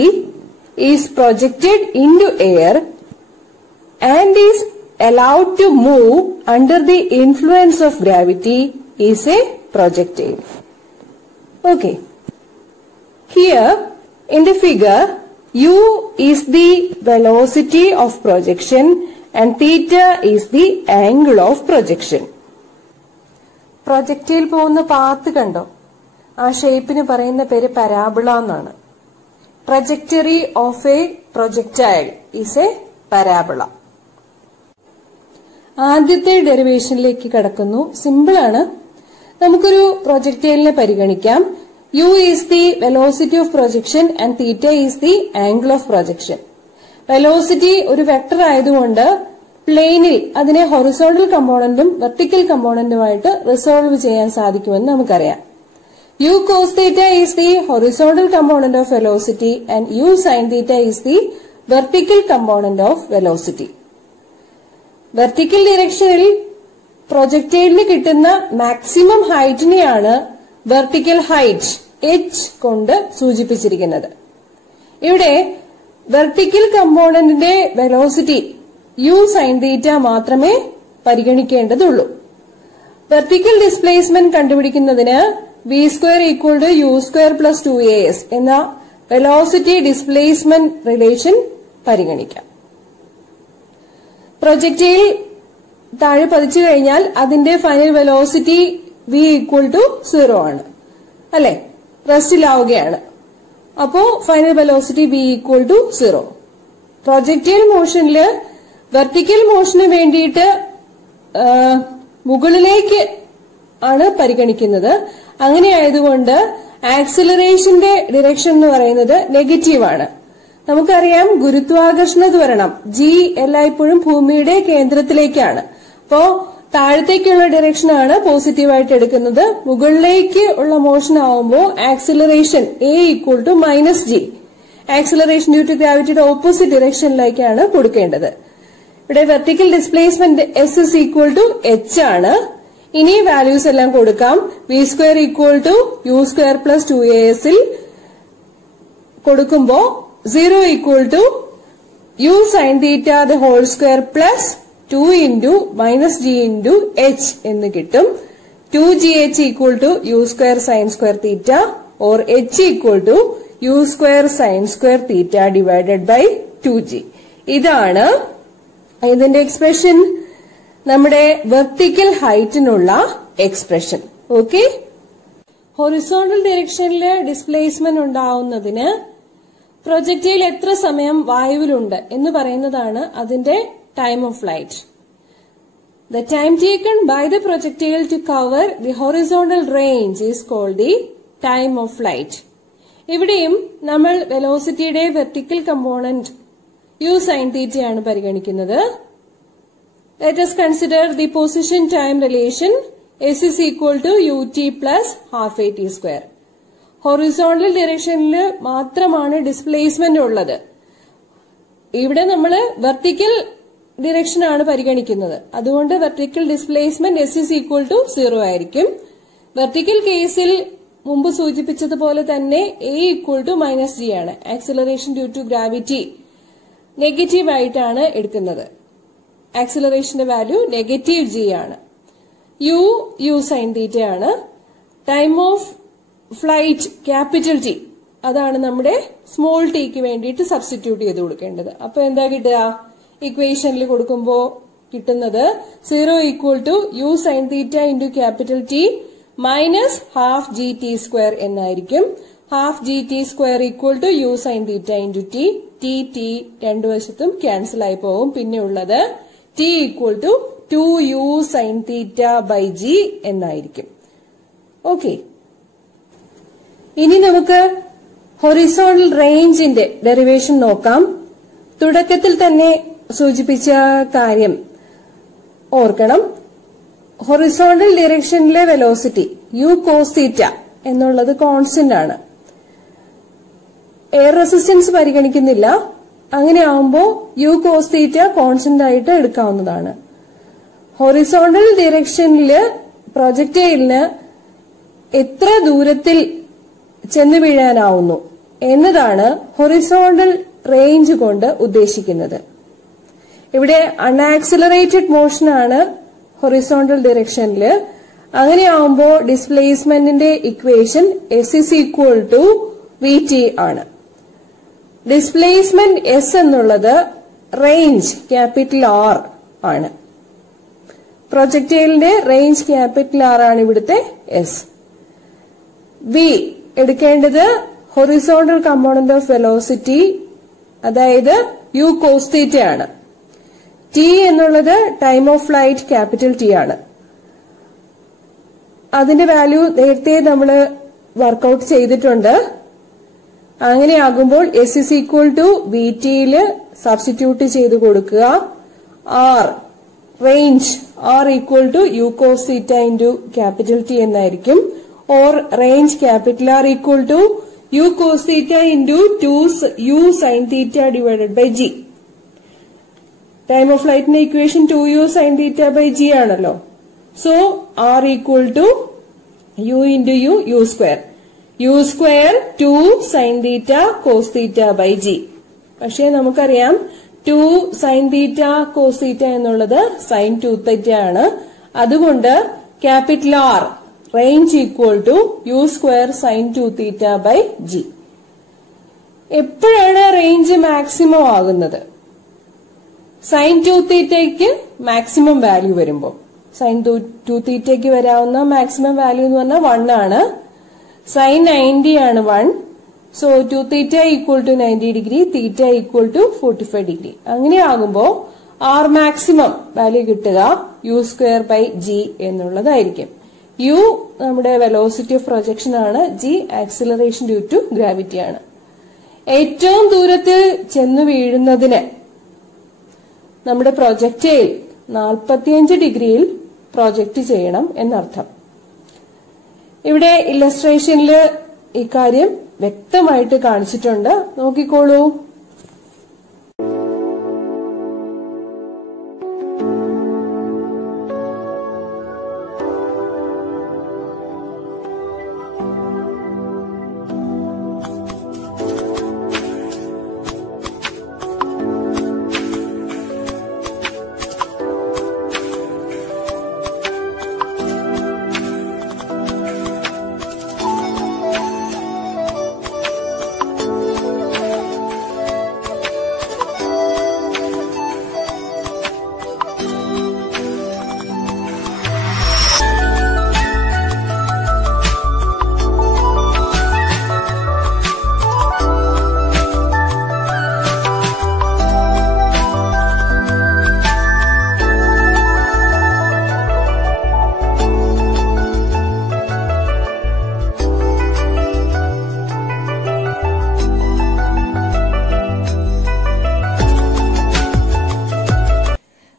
is projected into air and is allowed to move under the influence of gravity is a projectile. Okay. Here in the figure, u is the velocity of projection and theta is the angle of projection. Projectile പോകുന്ന path കണ്ടോ? ആ ഷേപ്പിന് പറയുന്ന പേര് പരാബിള എന്നാണ്. Trajectory of A projectile is A പരാബിള. ആദ്യത്തെ ഡെറിവേഷനിലേക്ക് കടക്കുന്നു. Simple ആണ്. നമുക്കൊരു പ്രൊജക്ടൈലിനെ പരിഗണിക്കാം. u is the velocity of projection and theta is the angle of projection. Velocity ഒരു വെക്ടർ ആയതുകൊണ്ട് പ്ലെയിനിൽ അതിനെ ഹൊറിസോണ്ടൽ കമ്പോണന്റും വെർട്ടിക്കൽ കമ്പോണന്റുമായിട്ട് റിസോൾവ് ചെയ്യാൻ സാധിക്കുമെന്ന് നമുക്കറിയാം. u cos theta is the horizontal component of velocity and u sin theta is the vertical component of velocity. Vertical ഡയറക്ഷനിൽ പ്രൊജക്ടൈലിന് കിട്ടുന്ന മാക്സിമം ഹൈറ്റിനെയാണ് വെർട്ടിക്കൽ ഹൈറ്റ് h കൊണ്ട് സൂചിപ്പിച്ചിരിക്കുന്നത്. ഇവിടെ വെർട്ടിക്കൽ കമ്പോണന്റിന്റെ വെലോസിറ്റി u sin theta മാത്രമേ പരിഗണിക്കേണ്ടതുള്ളൂ. വെർട്ടിക്കൽ ഡിസ്പ്ലേസ്മെന്റ് കണ്ടുപിടിക്കുന്നതിന് v square equal to u square plus 2as എന്ന വെലോസിറ്റി ഡിസ്പ്ലേസ്മെന്റ് റിലേഷൻ പരിഗണിക്കാം. പ്രൊജക്ടൈൽ താഴെ പതിച്ചു കഴിഞ്ഞാൽ അതിന്റെ final velocity v equal to 0 ആണ്, അല്ലെ? റെസ്റ്റിലാവുകയാണ്. അപ്പോ final velocity v equal to 0. Projectile മോഷനില് വെർട്ടിക്കൽ മോഷന് വേണ്ടിയിട്ട് മുകളിലേക്ക് ആണ് പരിഗണിക്കുന്നത്. അങ്ങനെ ആയതുകൊണ്ട് ആക്സിലറേഷന്റെ ഡിറക്ഷൻ എന്ന് പറയുന്നത് നെഗറ്റീവ് ആണ്. നമുക്കറിയാം ഗുരുത്വാകർഷണ ത്വരണം ജി എല്ലായ്പ്പോഴും ഭൂമിയുടെ കേന്ദ്രത്തിലേക്കാണ്. അപ്പോ താഴത്തേക്കുള്ള ഡയറക്ഷൻ ആണ് പോസിറ്റീവായിട്ട് എടുക്കുന്നത്. മുകളിലേക്ക് ഉള്ള മോഷൻ ആവുമ്പോൾ acceleration A equal to minus G, acceleration due to ഗ്രാവിറ്റിയുടെ ഓപ്പോസിറ്റ് ഡയറക്ഷനിലേക്കാണ് കൊടുക്കേണ്ടത്. ഇവിടെ vertical displacement S is equal to H ആണ്. ഇനി വാല്യൂസ് എല്ലാം കൊടുക്കാം. V square equal to U square plus 2as ൽ കൊടുക്കുമ്പോ 0 equal to U sine theta the whole square plus 2 into minus G into H എന്ന് കിട്ടും. 2gh equal to U square sine square theta or H equal to U square sine square theta divided by 2g. ഇതാണ് ഇതിന്റെ expression, നമ്മുടെ വെർട്ടിക്കൽ ഹൈറ്റിനുള്ള expression. Okay, horizontal ഡയറക്ഷനില് displacement ഉണ്ടാവുന്നതിന് projectile എത്ര സമയം വായുവിലുണ്ട് എന്ന് പറയുന്നതാണ് അതിന്റെ time of flight. The time taken by the projectile to cover the horizontal range is called the time of flight. ഇവിടെയും നമ്മൾ വെലോസിറ്റിയുടെ വെർട്ടിക്കൽ കമ്പോണന്റ് യു സൈൻ തീറ്റയാണ് പരിഗണിക്കുന്നത്. Let us consider the position time relation. S is equal to ut plus half at square. Horizontal ഡയറക്ഷനിൽ മാത്രമാണ് displacement ഉള്ളത്. ഇവിടെ നമ്മൾ vertical direction ആണ് പരിഗണിക്കുന്നത്. അതുകൊണ്ട് vertical displacement S is equal to 0 ആയിരിക്കും. വെർട്ടിക്കൽ കേസിൽ മുമ്പ് സൂചിപ്പിച്ചതുപോലെ തന്നെ A equal to minus G ആണ്. Acceleration due to gravity negative ആയിട്ടാണ് എടുക്കുന്നത്. ആക്സിലറേഷന്റെ വാല്യൂ നെഗറ്റീവ് ജി ആണ്. യു സൈൻ തീറ്റ ആണ്. Time of flight capital T, അതാണ് നമ്മുടെ സ്മോൾ ടിക്ക് വേണ്ടിയിട്ട് സബ്സ്റ്റിറ്റ്യൂട്ട് ചെയ്ത് കൊടുക്കേണ്ടത്. അപ്പൊ എന്താ കിട്ടുക? ഇക്വേഷനിൽ കൊടുക്കുമ്പോ കിട്ടുന്നത് 0 equal to U sine theta into capital T minus half G T square എന്നായിരിക്കും. Half G T square equal to U sine theta into T. T രണ്ടു വശത്തും ക്യാൻസൽ ആയി പോകും. പിന്നെ ഉള്ളത് T equal to 2u sine theta by G എന്നായിരിക്കും. Okay, ഇനി നമുക്ക് ഹൊറിസോണ്ടൽ റേഞ്ചിന്റെ ഡെറിവേഷൻ നോക്കാം. തുടക്കത്തിൽ തന്നെ സൂചിപ്പിച്ച കാര്യം ഓർക്കണം. ഹൊറിസോണ്ടൽ ഡയറക്ഷനിലെ വെലോസിറ്റി യു കോസ് തീറ്റ എന്നുള്ളത് കോൺസ്റ്റന്റ് ആണ്. എയർ റെസിസ്റ്റൻസ് പരിഗണിക്കുന്നില്ല. അങ്ങനെ ആവുമ്പോൾ യു കോസ് തീറ്റ കോൺസ്റ്റന്റ് ആയിട്ട് എടുക്കാവുന്നതാണ്. ഹൊറിസോണ്ടൽ ഡയറക്ഷനില് പ്രൊജക്ടൈലിന് എത്ര ദൂരത്തിൽ ചെന്ന് വീഴാനാവുന്നു എന്നതാണ് ഹൊറിസോണ്ടൽ റേഞ്ച് കൊണ്ട് ഉദ്ദേശിക്കുന്നത്. ഇവിടെ അൺആക്സിലറേറ്റഡ് മോഷൻ ആണ് ഹൊറിസോണ്ടൽ ഡയറക്ഷനില്. അങ്ങനെയാവുമ്പോൾ ഡിസ്പ്ലേസ്മെന്റിന്റെ equation S is equal to vt ആണ്. ഡിസ്പ്ലേസ്മെന്റ് S എന്നുള്ളത് റേഞ്ച് ക്യാപിറ്റൽ R ആണ്. പ്രൊജക്ടൈലിന്റെ റേഞ്ച് ക്യാപിറ്റൽ R ആണ് ഇവിടുത്തെ S. V എടുക്കേണ്ടത് ഹൊറിസോണ്ടൽ കമ്പോണന്റ് ഓഫ് വെലോസിറ്റി, അതായത് യു കോസ് തീറ്റ ആണ്. ടി എന്നുള്ളത് time of flight capital T ആണ്. അതിന്റെ വാല്യൂ നേരത്തെ നമ്മൾ വർക്ക്ഔട്ട് ചെയ്തിട്ടുണ്ട്. അങ്ങനെയാകുമ്പോൾ S is equal to VTയില് സബ്സ്റ്റിറ്റ്യൂട്ട് ചെയ്ത് കൊടുക്കുക. R range R equal to U cos theta into capital T എന്നായിരിക്കും. Or range capital R equal to U cos theta into 2U sin theta divided by G. Time of ഫ്ലൈറ്റിന്റെ equation 2U sin theta by G ആണല്ലോ. So R equal to U into U square. U square 2 sin theta cos theta by G. പക്ഷേ നമുക്കറിയാം 2 sin theta cos theta എന്നുള്ളത് sin 2 theta ആണ്. അതുകൊണ്ട് capital R range equal to U square sin 2 theta by G. എപ്പോഴാണ് range maximum ആകുന്നത്? sin 2 തീറ്റയ്ക്ക് maximum value വരുമ്പോൾ. sin 2 തീറ്റയ്ക്ക് വരാവുന്ന മാക്സിമം വാല്യൂ എന്ന് പറഞ്ഞാൽ 1 ആണ്. sin 90 ആണ് 1. So 2 theta equal to 90 degree, theta equal to 45 degree. അങ്ങനെയാകുമ്പോൾ R മാക്സിമം വാല്യൂ കിട്ടുക U സ്ക്വയർ ബൈ G എന്നുള്ളതായിരിക്കും. U നമ്മുടെ വെലോസിറ്റി ഓഫ് പ്രൊജക്ഷൻ ആണ്. G acceleration due to gravity ആണ്. ഏറ്റവും ദൂരത്തിൽ ചെന്ന് വീഴുന്നതിന് നമ്മുടെ പ്രൊജക്റ്റൈൽ 45 ഡിഗ്രിയിൽ പ്രൊജക്റ്റ് ചെയ്യണം എന്നർത്ഥം. ഇവിടെ ഇല്ലസ്ട്രേഷനിൽ ഇക്കാര്യം വ്യക്തമായിട്ട് കാണിച്ചിട്ടുണ്ട്. നോക്കിക്കോളൂ.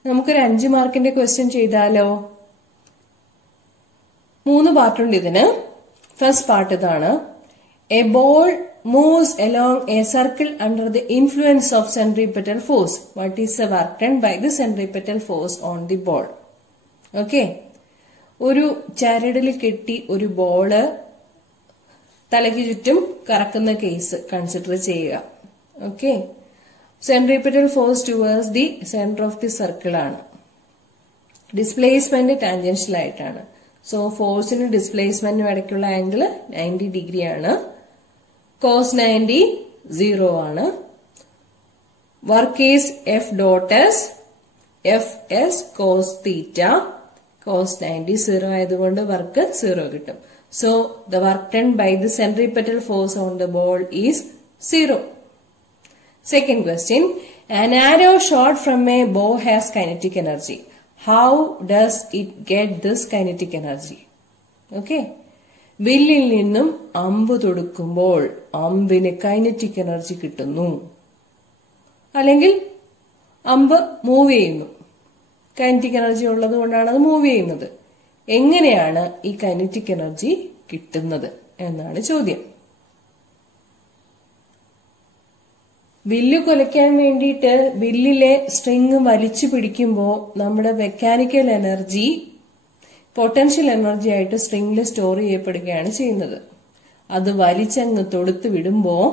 നമുക്കൊരു 5 മാർക്കിന്റെ ക്വസ്റ്റ്യൻ ചെയ്താലോ? 3 പാർട്ടുണ്ട് ഇതിന്. ഫസ്റ്റ് പാർട്ട് ഇതാണ്. A ball moves along a circle under the influence of centripetal force. What is the work done by the centripetal force on the ball? Okay, ഒരു ചരടിൽ കെട്ടി ഒരു ബോള് തലയ്ക്ക് ചുറ്റും കറക്കുന്ന കേസ് കൺസിഡർ ചെയ്യുക. Okay, centripetal force towards the centre of the circle ആണ്. Displacement tangential ആയിട്ടാണ്. സോ ഫോഴ്സിനും ഡിസ്പ്ലേസ്മെന്റിനും ഇടയ്ക്കുള്ള ആംഗിൾ 90 ഡിഗ്രി ആണ്. കോസ് 90 0 ആണ്. Work is F dot S, F S cos theta. Cos 90 0 ആയതുകൊണ്ട് വർക്ക് 0 കിട്ടും. So the work done by the centripetal force on the ball is 0. Second question. An arrow shot from a bow has kinetic energy. How does it get this kinetic energy? Okay. വില്ലിൽ നിന്നും അമ്പ് തൊടുക്കുമ്പോൾ അമ്പിന് kinetic energy കിട്ടുന്നു. അല്ലെങ്കിൽ അമ്പ് move ചെയ്യുന്നു. Kinetic energy ഉള്ളത് കൊണ്ടാണ് അത് move ചെയ്യുന്നത്. എങ്ങനെയാണ് ഈ കൈനറ്റിക് എനർജി കിട്ടുന്നത് എന്നാണ് ചോദ്യം. വില്ല് കൊലയ്ക്കാൻ വേണ്ടിയിട്ട് വില്ലിലെ സ്ട്രിങ് വലിച്ചു പിടിക്കുമ്പോൾ നമ്മുടെ മെക്കാനിക്കൽ എനർജി പൊട്ടൻഷ്യൽ എനർജി ആയിട്ട് സ്ട്രിങ്ങിൽ സ്റ്റോർ ചെയ്യപ്പെടുകയാണ് ചെയ്യുന്നത്. അത് വലിച്ചങ്ങ് തൊടുത്ത് വിടുമ്പോൾ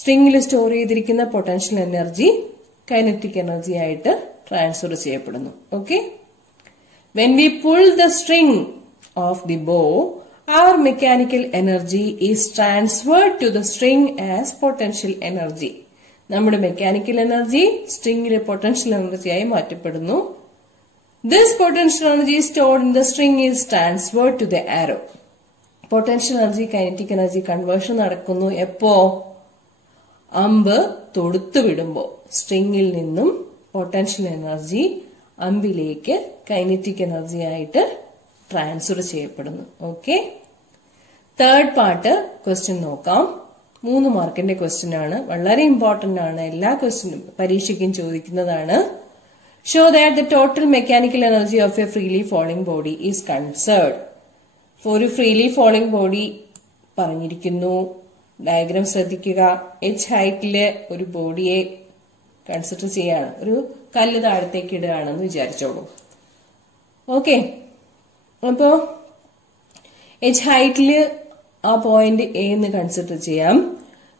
സ്ട്രിങ്ങിൽ സ്റ്റോർ ചെയ്തിരിക്കുന്ന പൊട്ടൻഷ്യൽ എനർജി കൈനറ്റിക് എനർജി ആയിട്ട് ട്രാൻസ്ഫർ ചെയ്യപ്പെടുന്നു. Okay, when we pull the string of the ബോ, our mechanical energy is transferred to the string as potential energy. നമ്മുടെ മെക്കാനിക്കൽ എനർജി സ്ട്രിങ്ങിലെ പൊട്ടൻഷ്യൽ എനർജിയായി മാറ്റപ്പെടുന്നു. This potential energy stored in the string is transferred to the arrow. Potential energy kinetic energy conversion നടക്കുന്നു എപ്പോ? അമ്പ് തൊടുത്തു വിടുമ്പോൾ സ്ട്രിങ്ങിൽ നിന്നും potential energy അമ്പിലേക്ക് kinetic energy ആയിട്ട് ട്രാൻസ്ഫർ ചെയ്യപ്പെടുന്നു. ഓക്കെ, തേർഡ് പാർട്ട് ക്വസ്റ്റ്യൻ നോക്കാം. 3 മാർക്കിന്റെ ക്വസ്റ്റ്യൻ ആണ്. വളരെ ഇമ്പോർട്ടന്റ് ആണ്. എല്ലാ ക്വസ്റ്റ്യനും പരീക്ഷയ്ക്കും ചോദിക്കുന്നതാണ്. Show that the total mechanical energy of a freely falling body is conserved. ഒരു ഫ്രീലി ഫോളിംഗ് ബോഡി പറഞ്ഞിരിക്കുന്നു. ഡയഗ്രാം ശ്രദ്ധിക്കുക. h ഹൈറ്റില് ഒരു ബോഡിയെ കൺസിഡർ ചെയ്യാണ്. ഒരു കല്ല് താഴത്തേക്ക് ഇടുകയാണെന്ന് വിചാരിച്ചോളൂ. ഓക്കെ, അപ്പോ h ഹൈറ്റില് ആ പോയിന്റ് എ എന്ന് കൺസിഡർ ചെയ്യാം.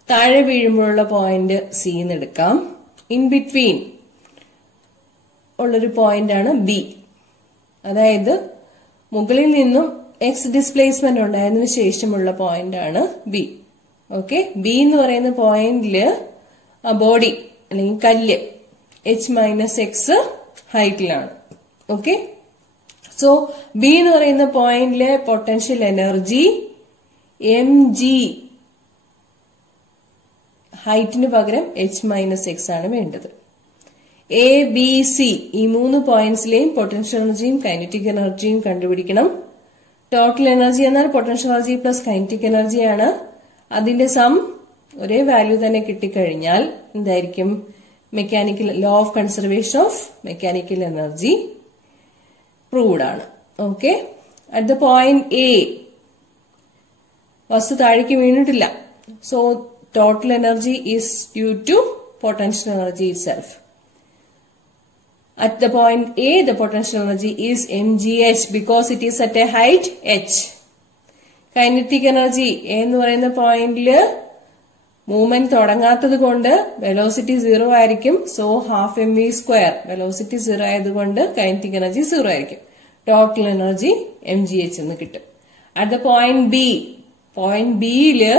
താഴെ വീഴുമ്പോഴുള്ള പോയിന്റ് സി എന്ന് എടുക്കാം. ഇൻ ബിറ്റ്വീൻ ഉള്ളൊരു പോയിന്റ് ആണ് ബി. അതായത് മുകളിൽ നിന്നും എക്സ് ഡിസ്പ്ലേസ്മെന്റ് ഉണ്ടായതിനു ശേഷമുള്ള പോയിന്റ് ആണ് ബി. ഓക്കെ, ബി എന്ന് പറയുന്ന പോയിന്റില് ആ ബോഡി അല്ലെങ്കിൽ കല്ല് h-x ഹൈറ്റിലാണ്. ഓക്കെ, സോ ബി എന്ന് പറയുന്ന പോയിന്റിലെ പൊട്ടൻഷ്യൽ എനർജി mg, ഹൈറ്റിന് പകരം h-x ആണ് വേണ്ടത്. എ ബി സി ഈ 3 പോയിന്റ്സിലെയും പൊട്ടൻഷ്യൽ എനർജിയും കൈനറ്റിക് എനർജിയും കണ്ടുപിടിക്കണം. ടോട്ടൽ എനർജി എന്നാൽ പൊട്ടൻഷ്യൽ എനർജി പ്ലസ് കൈനറ്റിക് എനർജിയാണ്. അതിന്റെ സം ഒരേ വാല്യൂ തന്നെ കിട്ടിക്കഴിഞ്ഞാൽ എന്തായിരിക്കും? Mechanical law of conservation of mechanical energy proved ആണ്. Okay, at the point A വസ്തു താഴേക്ക് വീണിട്ടില്ല. So total energy is due to potential energy itself. At the point A, the potential energy is mgh because it is at a height h. Kinetic energy എന്ന് പറയുന്ന പോയിന്റില് movement തുടങ്ങാത്തത് കൊണ്ട് velocity 0 ആയിരിക്കും. So half mv². Velocity 0 ആയതുകൊണ്ട് kinetic energy 0 ആയിരിക്കും. Total energy mgh എന്ന് കിട്ടും. At the point B, point ബിയില്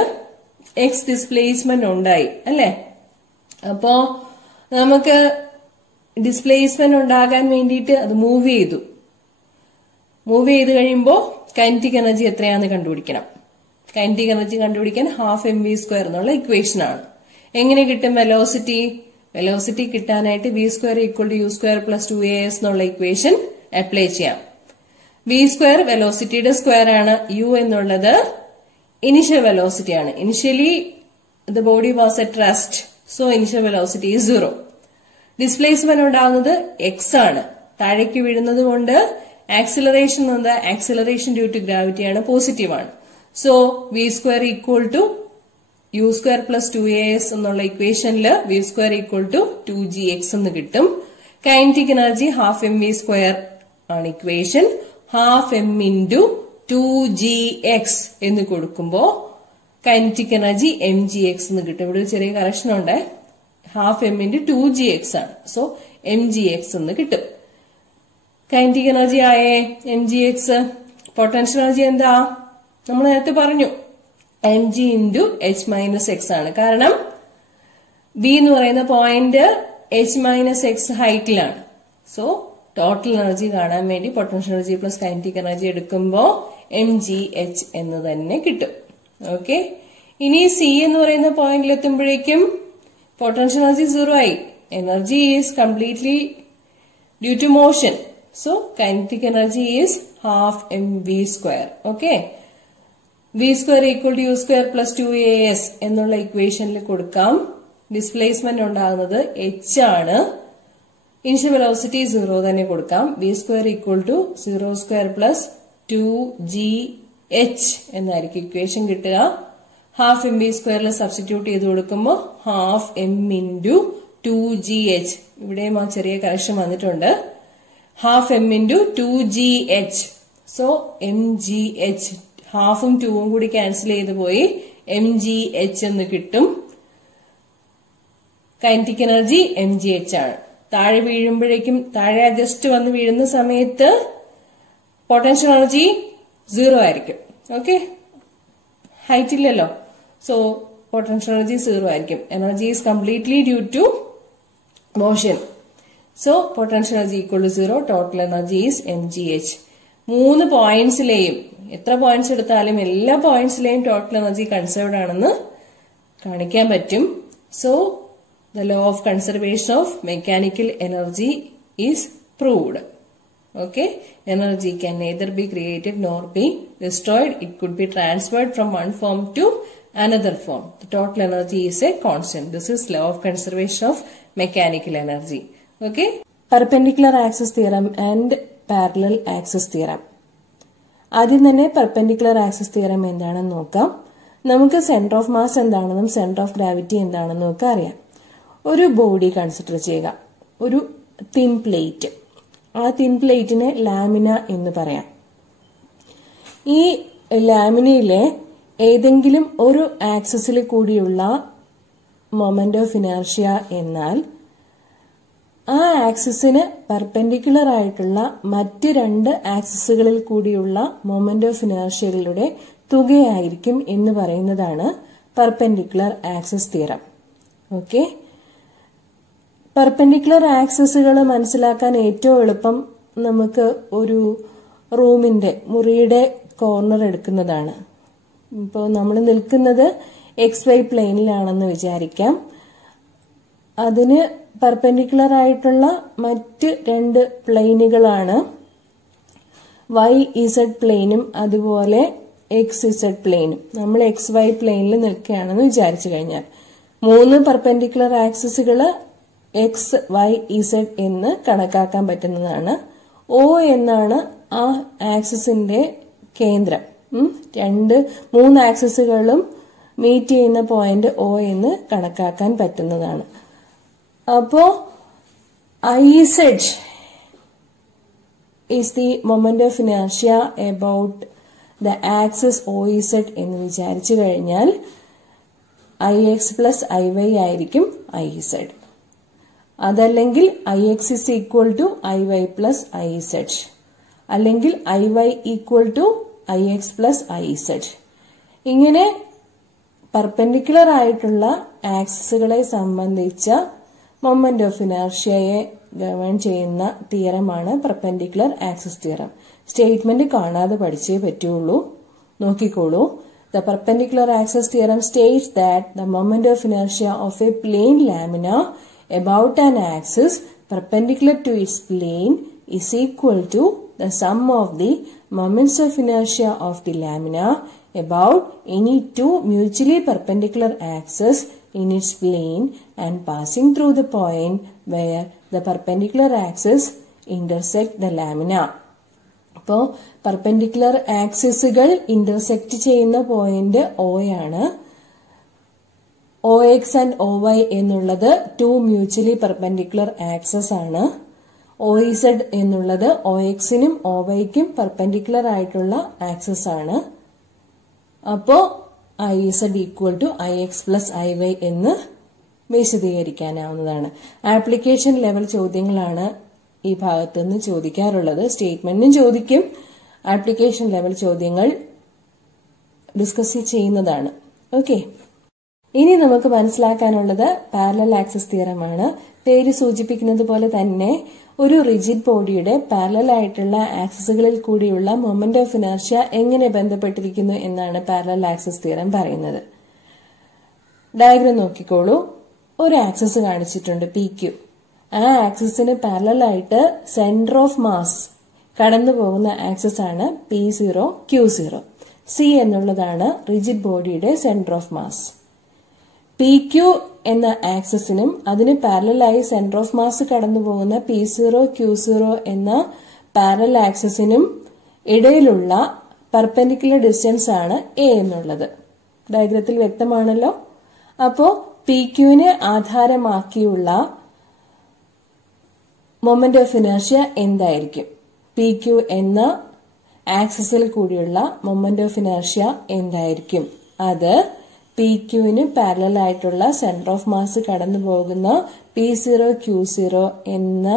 X displacement ഉണ്ടായി അല്ലെ? അപ്പോ നമുക്ക് ഡിസ്പ്ലേസ്മെന്റ് ഉണ്ടാകാൻ വേണ്ടിയിട്ട് അത് മൂവ് ചെയ്തു. മൂവ് ചെയ്ത് കഴിയുമ്പോൾ കൈനറ്റിക് എനർജി എത്രയാണെന്ന് കണ്ടുപിടിക്കണം. കൈനറ്റിക് എനർജി കണ്ടുപിടിക്കാൻ ഹാഫ് mv² എന്നുള്ള ഇക്വേഷൻ ആണ്. എങ്ങനെ കിട്ടും വെലോസിറ്റി? വെലോസിറ്റി കിട്ടാനായിട്ട് v² = u² + 2as എന്നുള്ള ഇക്വേഷൻ അപ്ലൈ ചെയ്യാം. v² വെലോസിറ്റിയുടെ സ്ക്വയർ ആണ്. u എന്നുള്ളത് ഇനിഷ്യൽ വെലോസിറ്റി ആണ്. Initially the body was at rest. So initial velocity is 0. Displacement ഉണ്ടാകുന്നത് എക്സ് ആണ്. താഴേക്ക് വീഴുന്നത് കൊണ്ട് ആക്സിലറേഷൻ എന്നത് ആക്സിലറേഷൻ ഡ്യൂ ടു ഗ്രാവിറ്റി ആണ്, പോസിറ്റീവ് ആണ്. സോ v² = u² + 2as എന്നുള്ള ഇക്വേഷനിൽ v² = 2gx എന്ന് കിട്ടും. കൈനറ്റിക് എനർജി ഹാഫ് mv² ആണ് ഇക്വേഷൻ. ഹാഫ് m × 2gx എന്ന് കൊടുക്കുമ്പോ കൈനറ്റിക് എനർജി mgx എന്ന് കിട്ടും. ഇവിടെ ഒരു ചെറിയ കറക്ഷൻ ഉണ്ട്. ഹാഫ് m × 2gx ആണ്. സോ mgx എന്ന് കിട്ടും. കൈനറ്റിക് എനർജി ആയേ mgx. പൊട്ടൻഷ്യൽ എനർജി എന്താ? നമ്മൾ നേരത്തെ പറഞ്ഞു mg × h - x ആണ്. കാരണം ബി എന്ന് പറയുന്ന പോയിന്റ് h - x ഹൈറ്റിലാണ്. സോ ടോട്ടൽ എനർജി കാണാൻ വേണ്ടി potential energy plus kinetic energy എടുക്കുമ്പോ mgh എന്ന് തന്നെ കിട്ടും. ഓക്കെ, ഇനി സി എന്ന് പറയുന്ന പോയിന്റിൽ എത്തുമ്പോഴേക്കും potential energy 0 ആയി. Energy is completely due to motion. So kinetic energy is half mv². Okay. v² = u² + 2as എന്നുള്ള ഇക്വേഷനിൽ കൊടുക്കാം. ഡിസ്പ്ലേസ്മെന്റ് ഉണ്ടാകുന്നത് h ആണ്. ഇനിഷ്യൽ വെലോസിറ്റി 0 തന്നെ കൊടുക്കാം. v² = 0² + 2gh എന്നായിരിക്കും ഇക്വേഷൻ കിട്ടുക. ഹാഫ് mv² സബ്സ്റ്റിറ്റ്യൂട്ട് ചെയ്ത് കൊടുക്കുമ്പോൾ ഹാഫ് m × 2gh. ഇവിടെയും ആ ചെറിയ കറക്ഷൻ വന്നിട്ടുണ്ട്. Half m × 2gh. So mgh ഹാഫും 2ഉം കൂടി ക്യാൻസൽ ചെയ്ത് പോയി mgh എന്ന് കിട്ടും. കൈനറ്റിക് എനർജി mgh ആണ്. താഴെ വീഴുമ്പോഴേക്കും താഴെ ജസ്റ്റ് വന്ന് വീഴുന്ന സമയത്ത് പൊട്ടൻഷ്യൽ എനർജി 0 ആയിരിക്കും. ഓക്കെ, ഹൈറ്റ് ഇല്ലല്ലോ. So potential energy 0 ആയിരിക്കും. Energy is completely due to motion. So potential energy = 0. Total energy is mgh. 3 പോയിന്റ്സിലെയും എത്ര പോയിന്റ്സ് എടുത്താലും എല്ലാ പോയിന്റ്സിലെയും ടോട്ടൽ എനർജി കൺസേർവ്ഡ് ആണെന്ന് കാണിക്കാൻ പറ്റും. So the law of conservation of mechanical energy is proved. Okay, energy can neither be created nor be destroyed. It could be transferred from one form to another form. The total energy is a constant. This is law of conservation of mechanical energy. Okay, perpendicular axis theorem and parallel axis theorem. ആദ്യം തന്നെ perpendicular axis theorem എന്താണെന്ന് നോക്കാം. നമുക്ക് centre of mass എന്താണെന്നും centre of gravity എന്താണെന്നും ഒക്കെ അറിയാം. ഒരു ബോഡി കൺസിഡർ ചെയ്യുക, ഒരു തിൻ പ്ലേറ്റ്. ആ തിൻ പ്ലേറ്റിനെ ലാമിന എന്ന് പറയാം. ഈ ലാമിനയിലെ ഏതെങ്കിലും ഒരു ആക്സിസിൽ കൂടിയുള്ള മൊമെന്റ് ഓഫ് ഇനർഷ്യ എന്നാൽ ആ ആക്സിസിന് പെർപെൻഡിക്കുലർ ആയിട്ടുള്ള മറ്റ് 2 ആക്സിസുകളിൽ കൂടിയുള്ള മൊമെന്റ് ഓഫ് ഇനർഷ്യകളുടെ തുകയായിരിക്കും എന്ന് പറയുന്നതാണ് perpendicular axis theorem. Okay, perpendicular ആക്സിസുകൾ മനസ്സിലാക്കാൻ ഏറ്റവും എളുപ്പം നമുക്ക് ഒരു മുറിയുടെ കോർണർ എടുക്കുന്നതാണ്. ഇപ്പോൾ നമ്മൾ നിൽക്കുന്നത് XY പ്ലെയിനിലാണെന്ന് വിചാരിക്കാം. അതിന് പെർപെൻഡിക്കുലർ ആയിട്ടുള്ള മറ്റ് 2 പ്ലെയിനുകളാണ് YZ പ്ലെയിനും അതുപോലെ XZ പ്ലെയിനും. നമ്മൾ XY പ്ലെയിനിൽ നിൽക്കുകയാണെന്ന് വിചാരിച്ചു കഴിഞ്ഞാൽ 3 പെർപെൻഡിക്കുലർ ആക്സിസുകൾ XYZ എന്ന് കണക്കാക്കാൻ പറ്റുന്നതാണ്. O എന്നാണ് ആ ആക്സിസിന്റെ കേന്ദ്രം. 3 ആക്സിസുകളും മീറ്റ് ചെയ്യുന്ന പോയിന്റ് O എന്ന് കണക്കാക്കാൻ പറ്റുന്നതാണ്. അപ്പോ IZ is the moment of inertia about the axis OZ എന്ന് വിചാരിച്ചു കഴിഞ്ഞാൽ IX plus IY ആയിരിക്കും IZ. അതല്ലെങ്കിൽ IX is equal to IY plus IZ. അല്ലെങ്കിൽ IY equal to IX plus IZ. ഇങ്ങനെ പെർപെൻഡിക്കുലർ ആയിട്ടുള്ള ആക്സിസുകളെ സംബന്ധിച്ച മൊമെന്റ് ഓഫ് ഇനർഷ്യയെ ഗവേൺ ചെയ്യുന്ന തിയറമാണ് പെർപെൻഡിക്കുലർ ആക്സിസ് തിയറം. സ്റ്റേറ്റ്മെന്റ് കാണാതെ പഠിച്ചേ പറ്റുള്ളൂ. നോക്കിക്കോളൂ. The perpendicular axis theorem states that the moment of inertia of a plane lamina about an axis perpendicular to its plane is equal to the sum of the moments of inertia of the lamina about any two mutually perpendicular axes in its plane and passing through the point where the perpendicular axes intersect the lamina. അപ്പോൾ perpendicular ആക്സിസുകൾ intersect ചെയ്യുന്ന point O ആണ്. OX and OY എന്നുള്ളത് 2 mutually perpendicular access ആണ്. OZ എന്നുള്ളത് OXനും OYക്കും perpendicular ആയിട്ടുള്ള access ആണ്. അപ്പോ IZ equal to IX plus IY എന്ന് വിശദീകരിക്കാനാവുന്നതാണ്. ആപ്ലിക്കേഷൻ ലെവൽ ചോദ്യങ്ങളാണ് ഈ ഭാഗത്ത് നിന്ന് ചോദിക്കാറുള്ളത്. സ്റ്റേറ്റ്മെന്റിനും ചോദിക്കും. ആപ്ലിക്കേഷൻ ലെവൽ ചോദ്യങ്ങൾ ഡിസ്കസ് ചെയ്യുന്നതാണ്. ഓക്കെ, ഇനി നമുക്ക് മനസ്സിലാക്കാനുള്ളത് പാരലൽ ആക്സിസ് തിയറമാണ്. പേര് സൂചിപ്പിക്കുന്നത് പോലെ തന്നെ ഒരു റിജിഡ് ബോഡിയുടെ പാരലൽ ആയിട്ടുള്ള ആക്സിസുകളിൽ കൂടിയുള്ള മൊമെന്റ് ഓഫ് ഇനർഷ്യ എങ്ങനെ ബന്ധപ്പെട്ടിരിക്കുന്നു എന്നാണ് പാരലൽ ആക്സിസ് തിയറം പറയുന്നത്. ഡയഗ്രം നോക്കിക്കോളൂ. ഒരു ആക്സിസ് കാണിച്ചിട്ടുണ്ട് PQ. ആ ആക്സിസിന് പാരലൽ ആയിട്ട് സെന്റർ ഓഫ് മാസ് കടന്നു പോകുന്ന ആക്സിസ് ആണ് P0 Q0. C എന്നുള്ളതാണ് റിജിഡ് ബോഡിയുടെ സെന്റർ ഓഫ് മാസ്. PQ എന്ന ആക്സിസിനും അതിന് പാരലലായി സെന്റർ ഓഫ് മാസ് കടന്നു പോകുന്ന P0 Q0 എന്ന പാരലൽ ആക്സിസിനും ഇടയിലുള്ള പെർപെൻഡിക്കുലർ ഡിസ്റ്റൻസ് ആണ് A എന്നുള്ളത്. ഡയഗ്രത്തിൽ വ്യക്തമാണല്ലോ. അപ്പോ PQവിനെ ആധാരമാക്കിയുള്ള മൊമെന്റ് ഓഫ് ഇനർഷ്യ എന്തായിരിക്കും? PQ എന്ന ആക്സിസിൽ കൂടിയുള്ള മൊമെന്റ് ഓഫ് ഇനർഷ്യ എന്തായിരിക്കും? അത് PQവിന് പാരലൽ ആയിട്ടുള്ള സെന്റർ ഓഫ് മാസ് കടന്നു പോകുന്ന P0 Q0 എന്ന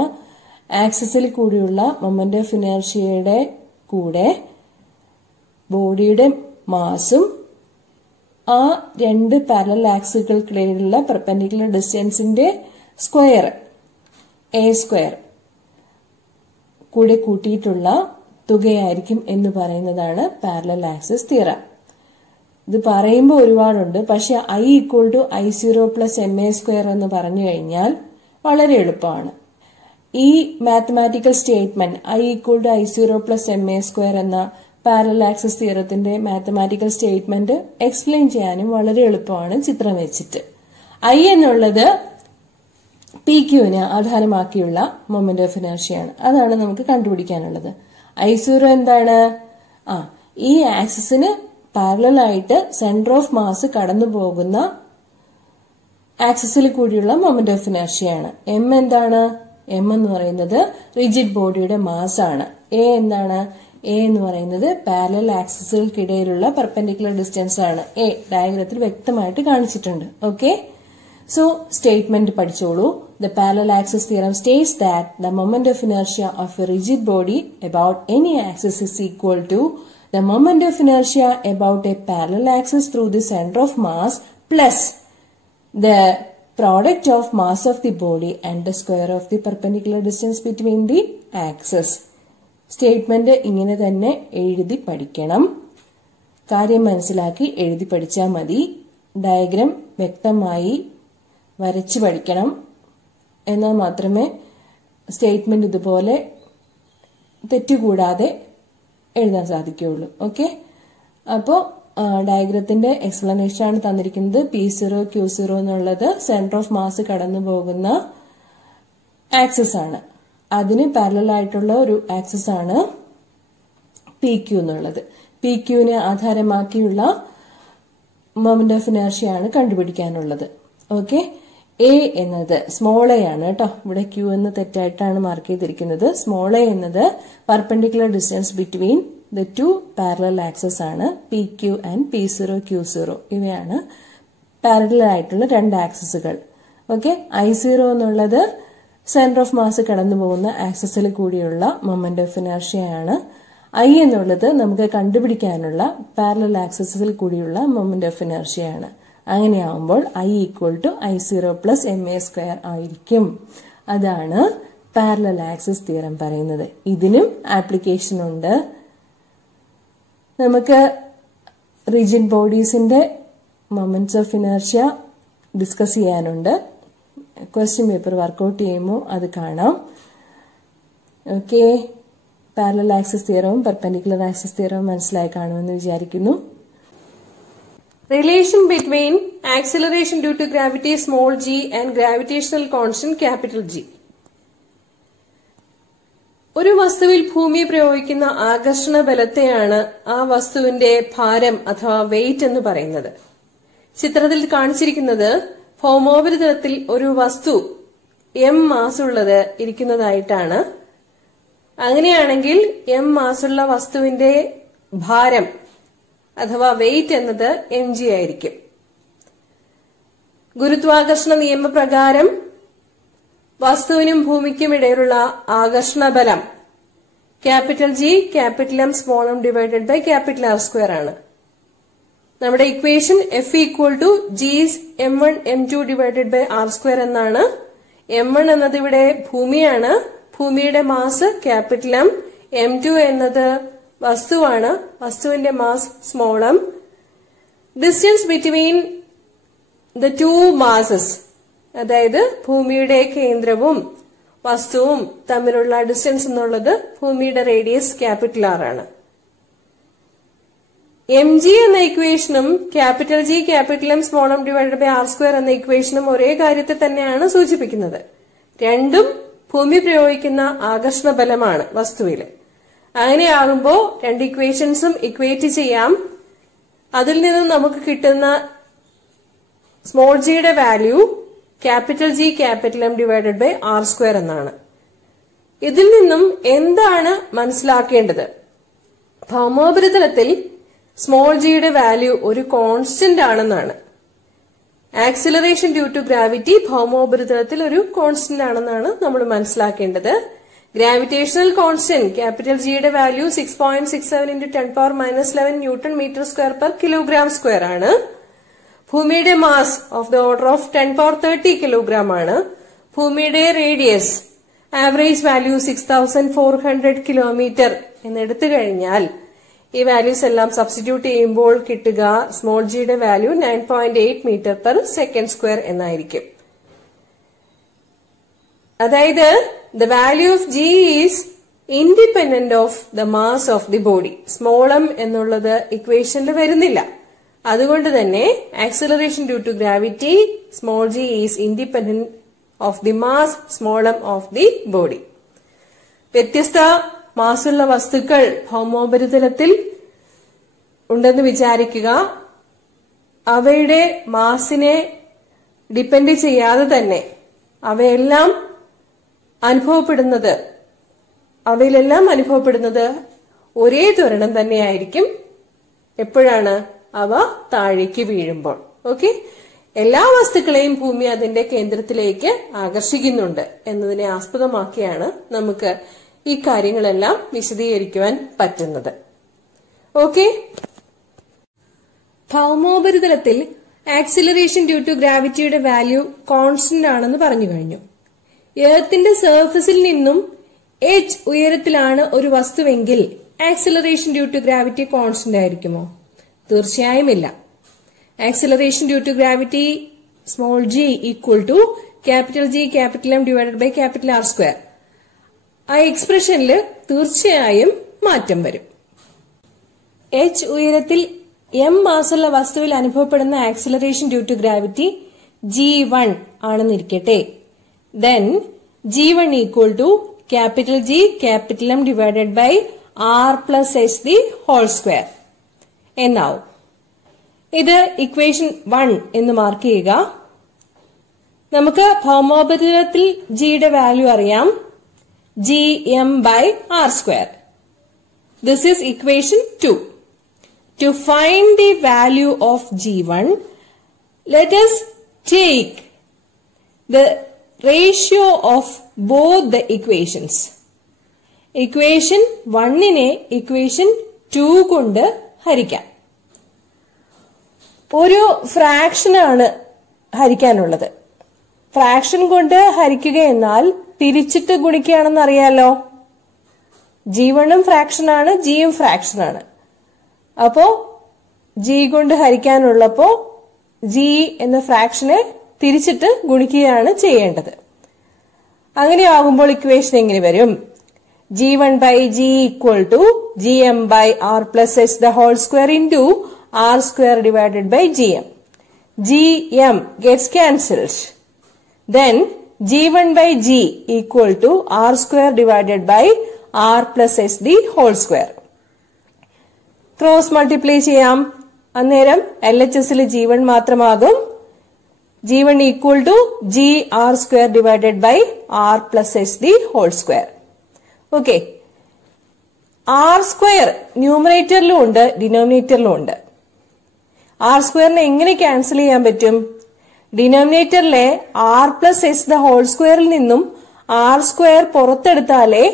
ആക്സിസിൽ കൂടിയുള്ള മൊമെന്റ് ഓഫ് ഇനർഷ്യയുടെ കൂടെ ബോഡിയുടെ മാസും ആ 2 പാരലൽ ആക്സിസുകൾക്കിടയിലുള്ള പെർപെൻഡിക്കുലർ ഡിസ്റ്റൻസിന്റെ സ്ക്വയർ A² കൂടെ കൂട്ടിയിട്ടുള്ള തുകയായിരിക്കും എന്ന് പറയുന്നതാണ് പാരലൽ ആക്സിസ് തിയറം. ഇത് പറയുമ്പോൾ ഒരുപാടുണ്ട്. പക്ഷെ I equal to I0 plus MA² എന്ന് പറഞ്ഞു കഴിഞ്ഞാൽ വളരെ എളുപ്പമാണ്. ഈ mathematical statement I equal to I0 plus MA² എന്ന പാരലൽ ആക്സിസ് തിയറത്തിന്റെ മാത്തമാറ്റിക്കൽ സ്റ്റേറ്റ്മെന്റ് എക്സ്പ്ലെയിൻ ചെയ്യാനും വളരെ എളുപ്പമാണ് ചിത്രം വെച്ചിട്ട്. I എന്നുള്ളത് PQവിനെ ആധാരമാക്കിയുള്ള മൊമെന്റ് ഓഫ് ഇനർഷ്യയാണ്. അതാണ് നമുക്ക് കണ്ടുപിടിക്കാനുള്ളത്. I0 എന്താണ്? ഈ ആക്സിസിന് പാരലൽ ആയിട്ട് സെന്റർ ഓഫ് മാസ് കടന്നു പോകുന്ന ആക്സിസിൽ കൂടിയുള്ള മൊമെന്റ് ഓഫ് ഇനർഷ്യയാണ്. M എന്താണ്? M എന്ന് പറയുന്നത് റിജിഡ് ബോഡിയുടെ മാസ് ആണ്. A എന്താണ്? A എന്ന് പറയുന്നത് പാരലൽ ആക്സിസുകൾക്കിടയിലുള്ള പെർപെൻഡിക്കുലർ ഡിസ്റ്റൻസ് ആണ്. A ഡയഗ്രത്തിൽ വ്യക്തമായിട്ട് കാണിച്ചിട്ടുണ്ട്. ഓക്കെ, സോ സ്റ്റേറ്റ്മെന്റ് പഠിച്ചോളൂ. The parallel axis theorem states that the moment of inertia of a rigid body about any axis is equal to the moment of inertia about a parallel axis through the center of mass plus the product of mass of the body and the square of the perpendicular distance between the axes. Statement ഇങ്ങനെ തന്നെ എഴുതി പഠിക്കണം. കാര്യം മനസ്സിലാക്കി എഴുതി പഠിച്ചാൽ മതി. Diagram വ്യക്തമായി വരച്ച് പഠിക്കണം. എന്നാൽ മാത്രമേ സ്റ്റേറ്റ്മെന്റ് ഇതുപോലെ തെറ്റുകൂടാതെ എഴുതാൻ സാധിക്കുകയുള്ളൂ. ഓക്കെ, അപ്പോൾ ഡയഗ്രത്തിന്റെ എക്സ്പ്ലനേഷൻ ആണ് തന്നിരിക്കുന്നത്. P0 Q0 എന്നുള്ളത് സെന്റർ ഓഫ് മാസ് കടന്നു പോകുന്ന ആക്സിസ് ആണ്. അതിന് പാരലൽ ആയിട്ടുള്ള ഒരു ആക്സിസ് ആണ് PQ എന്നുള്ളത്. PQനെ ആധാരമാക്കിയുള്ള മൊമെന്റ് ഓഫ് ഇനർഷ്യ ആണ് കണ്ടുപിടിക്കാനുള്ളത്. ഓക്കെ, എ എന്നത് സ്മോൾ എ ആണ് കേട്ടോ. ഇവിടെ Q എന്ന് തെറ്റായിട്ടാണ് മാർക്ക് ചെയ്തിരിക്കുന്നത്. സ്മോൾ എ എന്നത് perpendicular distance between the two parallel access ആണ്. PQ ആൻഡ് P0 Q0 ഇവയാണ് പാരലൽ ആയിട്ടുള്ള രണ്ട് ആക്സസുകൾ. ഓക്കെ, I0 എന്നുള്ളത് സെന്റർ ഓഫ് മാസ് കടന്നു പോകുന്ന ആക്സസിൽ കൂടിയുള്ള മൊമെന്റ് ഓഫ് ഇനർഷ്യ ആണ്. I എന്നുള്ളത് നമുക്ക് കണ്ടുപിടിക്കാനുള്ള പാരലൽ ആക്സസിൽ കൂടിയുള്ള മൊമെന്റ് ഓഫ് ഇനർഷ്യ ആണ്. അങ്ങനെയാവുമ്പോൾ I = I0 + ma² ആയിരിക്കും. അതാണ് പാരലൽ ആക്സിസ് തിയറം പറയുന്നത്. ഇതിനും ആപ്ലിക്കേഷൻ ഉണ്ട്. നമുക്ക് റിജിഡ് ബോഡീസിന്റെ മൊമെന്റ്സ് ഓഫ് ഇനർഷ്യ ഡിസ്കസ് ചെയ്യാനുണ്ട്. ക്വസ്റ്റ്യൻ പേപ്പർ വർക്ക്ഔട്ട് ചെയ്യുമ്പോൾ അത് കാണാം. ഓക്കെ, പാരലൽ ആക്സിസ് തിയറവും പെർപെൻഡിക്കുലർ ആക്സിസ് തിയറവും മനസ്സിലായി കാണുമെന്ന് വിചാരിക്കുന്നു. Relation between acceleration due to gravity small g and gravitational constant capital G. ഒരു വസ്തുവിൽ ഭൂമി പ്രയോഗിക്കുന്ന ആകർഷണ ബലത്തെയാണ് ആ വസ്തുവിന്റെ ഭാരം അഥവാ വെയിറ്റ് എന്ന് പറയുന്നത്. ചിത്രത്തിൽ കാണിച്ചിരിക്കുന്നത് ഭൗമോപരിതലത്തിൽ ഒരു വസ്തു m മാസുള്ളത് ഇരിക്കുന്നതായിട്ടാണ്. അങ്ങനെയാണെങ്കിൽ m മാസുള്ള വസ്തുവിന്റെ ഭാരം അഥവാ വെയിറ്റ് എന്നത് mg ആയിരിക്കും. ഗുരുത്വാകർഷണ നിയമപ്രകാരം വസ്തുവിനും ഭൂമിക്കും ഇടയിലുള്ള ആകർഷണ ബലം G, M (R²) ആണ്. നമ്മുടെ equation F = G m1 m2 R² എന്നാണ്. m1 എന്നത് ഇവിടെ ഭൂമിയാണ്, ഭൂമിയുടെ മാസ് M. m2 എന്നത് വസ്തുവാണ്, വസ്തുവിന്റെ mass m. Distance between the two masses, അതായത് ഭൂമിയുടെ കേന്ദ്രവും വസ്തുവും തമ്മിലുള്ള ഡിസ്റ്റൻസ് എന്നുള്ളത് ഭൂമിയുടെ റേഡിയസ് R ആണ്. mg എന്ന ഇക്വേഷനും G, M (R²) എന്ന ഇക്വേഷനും ഒരേ കാര്യത്തെ തന്നെയാണ് സൂചിപ്പിക്കുന്നത്. രണ്ടും ഭൂമി പ്രയോഗിക്കുന്ന ആകർഷണ ബലമാണ് വസ്തുവിൽ. അങ്ങനെയാകുമ്പോ രണ്ട് ഇക്വേഷൻസും ഇക്വേറ്റ് ചെയ്യാം. അതിൽ നിന്നും നമുക്ക് കിട്ടുന്ന സ്മോൾ ജിയുടെ വാല്യൂ G, M (R²) എന്നാണ്. ഇതിൽ നിന്നും എന്താണ് മനസ്സിലാക്കേണ്ടത്? ഭൗമോപരിതലത്തിൽ സ്മോൾ ജിയുടെ വാല്യൂ ഒരു കോൺസ്റ്റന്റ് ആണെന്നാണ്. ആക്സിലറേഷൻ ഡ്യൂ ടു ഗ്രാവിറ്റി ഭൗമോപരിതലത്തിൽ ഒരു കോൺസ്റ്റന്റ് ആണെന്നാണ് നമ്മൾ മനസ്സിലാക്കേണ്ടത്. ഗ്രാവിറ്റേഷണൽ കോൺസ്റ്റന്റ് Gയുടെ വാല്യൂ 6.67 × 10⁻11 Nm²/kg² ആണ്. ഭൂമിയുടെ mass of the order of 10⁻30 kilogram ആണ്. ഭൂമിയുടെ റേഡിയസ് ആവറേജ് വാല്യൂ 6400 കിലോമീറ്റർ എന്നെടുത്തു കഴിഞ്ഞാൽ ഈ വാല്യൂസ് എല്ലാം സബ്സ്റ്റിറ്റ്യൂട്ട് ചെയ്യുമ്പോൾ കിട്ടുക സ്മോൾ ജിയുടെ വാല്യൂ 9.8 m/s² എന്നായിരിക്കും. അതായത് the value of G is independent of the mass of the body. Small m എന്നുള്ളത് ഇക്വേഷനിൽ വരുന്നില്ല. അതുകൊണ്ട് തന്നെ acceleration due to gravity small g is independent of the mass m of the body. വ്യത്യസ്ത മാസുള്ള വസ്തുക്കൾ ഭൗമോപരിതലത്തിൽ ഉണ്ടെന്ന് വിചാരിക്കുക. അവയുടെ മാസിനെ ഡിപ്പെൻഡ് ചെയ്യാതെ തന്നെ അവയിലെല്ലാം അനുഭവപ്പെടുന്നത് ഒരേ ത്വരണം തന്നെയായിരിക്കും. എപ്പോഴാണ്? അവ താഴേക്ക് വീഴുമ്പോൾ. ഓക്കെ, എല്ലാ വസ്തുക്കളെയും ഭൂമി അതിന്റെ കേന്ദ്രത്തിലേക്ക് ആകർഷിക്കുന്നുണ്ട് എന്നതിനെ ആസ്പദമാക്കിയാണ് നമുക്ക് ഈ കാര്യങ്ങളെല്ലാം വിശദീകരിക്കുവാൻ പറ്റുന്നത്. ഓക്കെ, ഭൗമോപരിതലത്തിൽ ആക്സിലറേഷൻ ഡ്യൂ ടു ഗ്രാവിറ്റിയുടെ വാല്യൂ കോൺസ്റ്റന്റ് ആണെന്ന് പറഞ്ഞു കഴിഞ്ഞു. എർത്തിന്റെ സർഫസിൽ നിന്നും h ഉയരത്തിലാണ് ഒരു വസ്തുവെങ്കിൽ acceleration due to gravity constant ആയിരിക്കുമോ? തീർച്ചയായും ഇല്ല. Acceleration due to gravity small g = G, M (R²). ആ എക്സ്പ്രഷനിൽ തീർച്ചയായും മാറ്റം വരും. h ഉയരത്തിൽ m മാസുള്ള വസ്തുവിൽ അനുഭവപ്പെടുന്ന acceleration due to gravity g1 ആണെന്നിരിക്കട്ടെ. then g1 equal to capital G capital M divided by r plus h the whole square എന്നാവും. ഇത് ഇക്വേഷൻ 1 എന്ന് മാർക്ക് ചെയ്യുക. നമുക്ക് ഭൗമോപരിതലത്തിൽ ജിയുടെ വാല്യൂ അറിയാം, gm by r square. This is equation 2. To find the value of g1, let us take the ratio of both the equations. Equation 1നെ equation 2 കൊണ്ട് ഹരിക്കാം. ഒരു ഫ്രാക്ഷൻ ആണ് ഹരിക്കാനുള്ളത്. ഫ്രാക്ഷൻ കൊണ്ട് ഹരിക്കുക എന്നാൽ തിരിച്ചിട്ട് ഗുണിക്കുകയാണെന്ന് അറിയാലോ. g1ഉം ഫ്രാക്ഷൻ ആണ്, gയും ഫ്രാക്ഷൻ ആണ്. അപ്പോ g കൊണ്ട് ഹരിക്കാനുള്ളപ്പോ g എന്ന ഫ്രാക്ഷനെ തിരിച്ചിട്ട് ഗുണിക്കുകയാണ് ചെയ്യേണ്ടത്. അങ്ങനെയാകുമ്പോൾ ഇക്വേഷൻ എങ്ങനെ വരും? g1 by g equal to gm by r plus h the whole square into r square divided by gm. gm gets cancelled. Then g1 by g equal to r square divided by r plus h the whole square. Cross multiply ചെയ്യാം. അന്നേരം LHSൽ g1 മാത്രമാകും. g1 equal to g r square divided by r plus h the whole square. Okay, r square ന്യൂമറേറ്ററിലും ഉണ്ട് ഡിനോമിനേറ്ററിലും ഉണ്ട്. r സ്ക്വയറിനെ എങ്ങനെ cancel ചെയ്യാൻ പറ്റും? ഡിനോമിനേറ്ററിലെ r plus h the whole സ്ക്വയറിൽ നിന്നും r സ്ക്വയർ പുറത്തെടുത്താലേ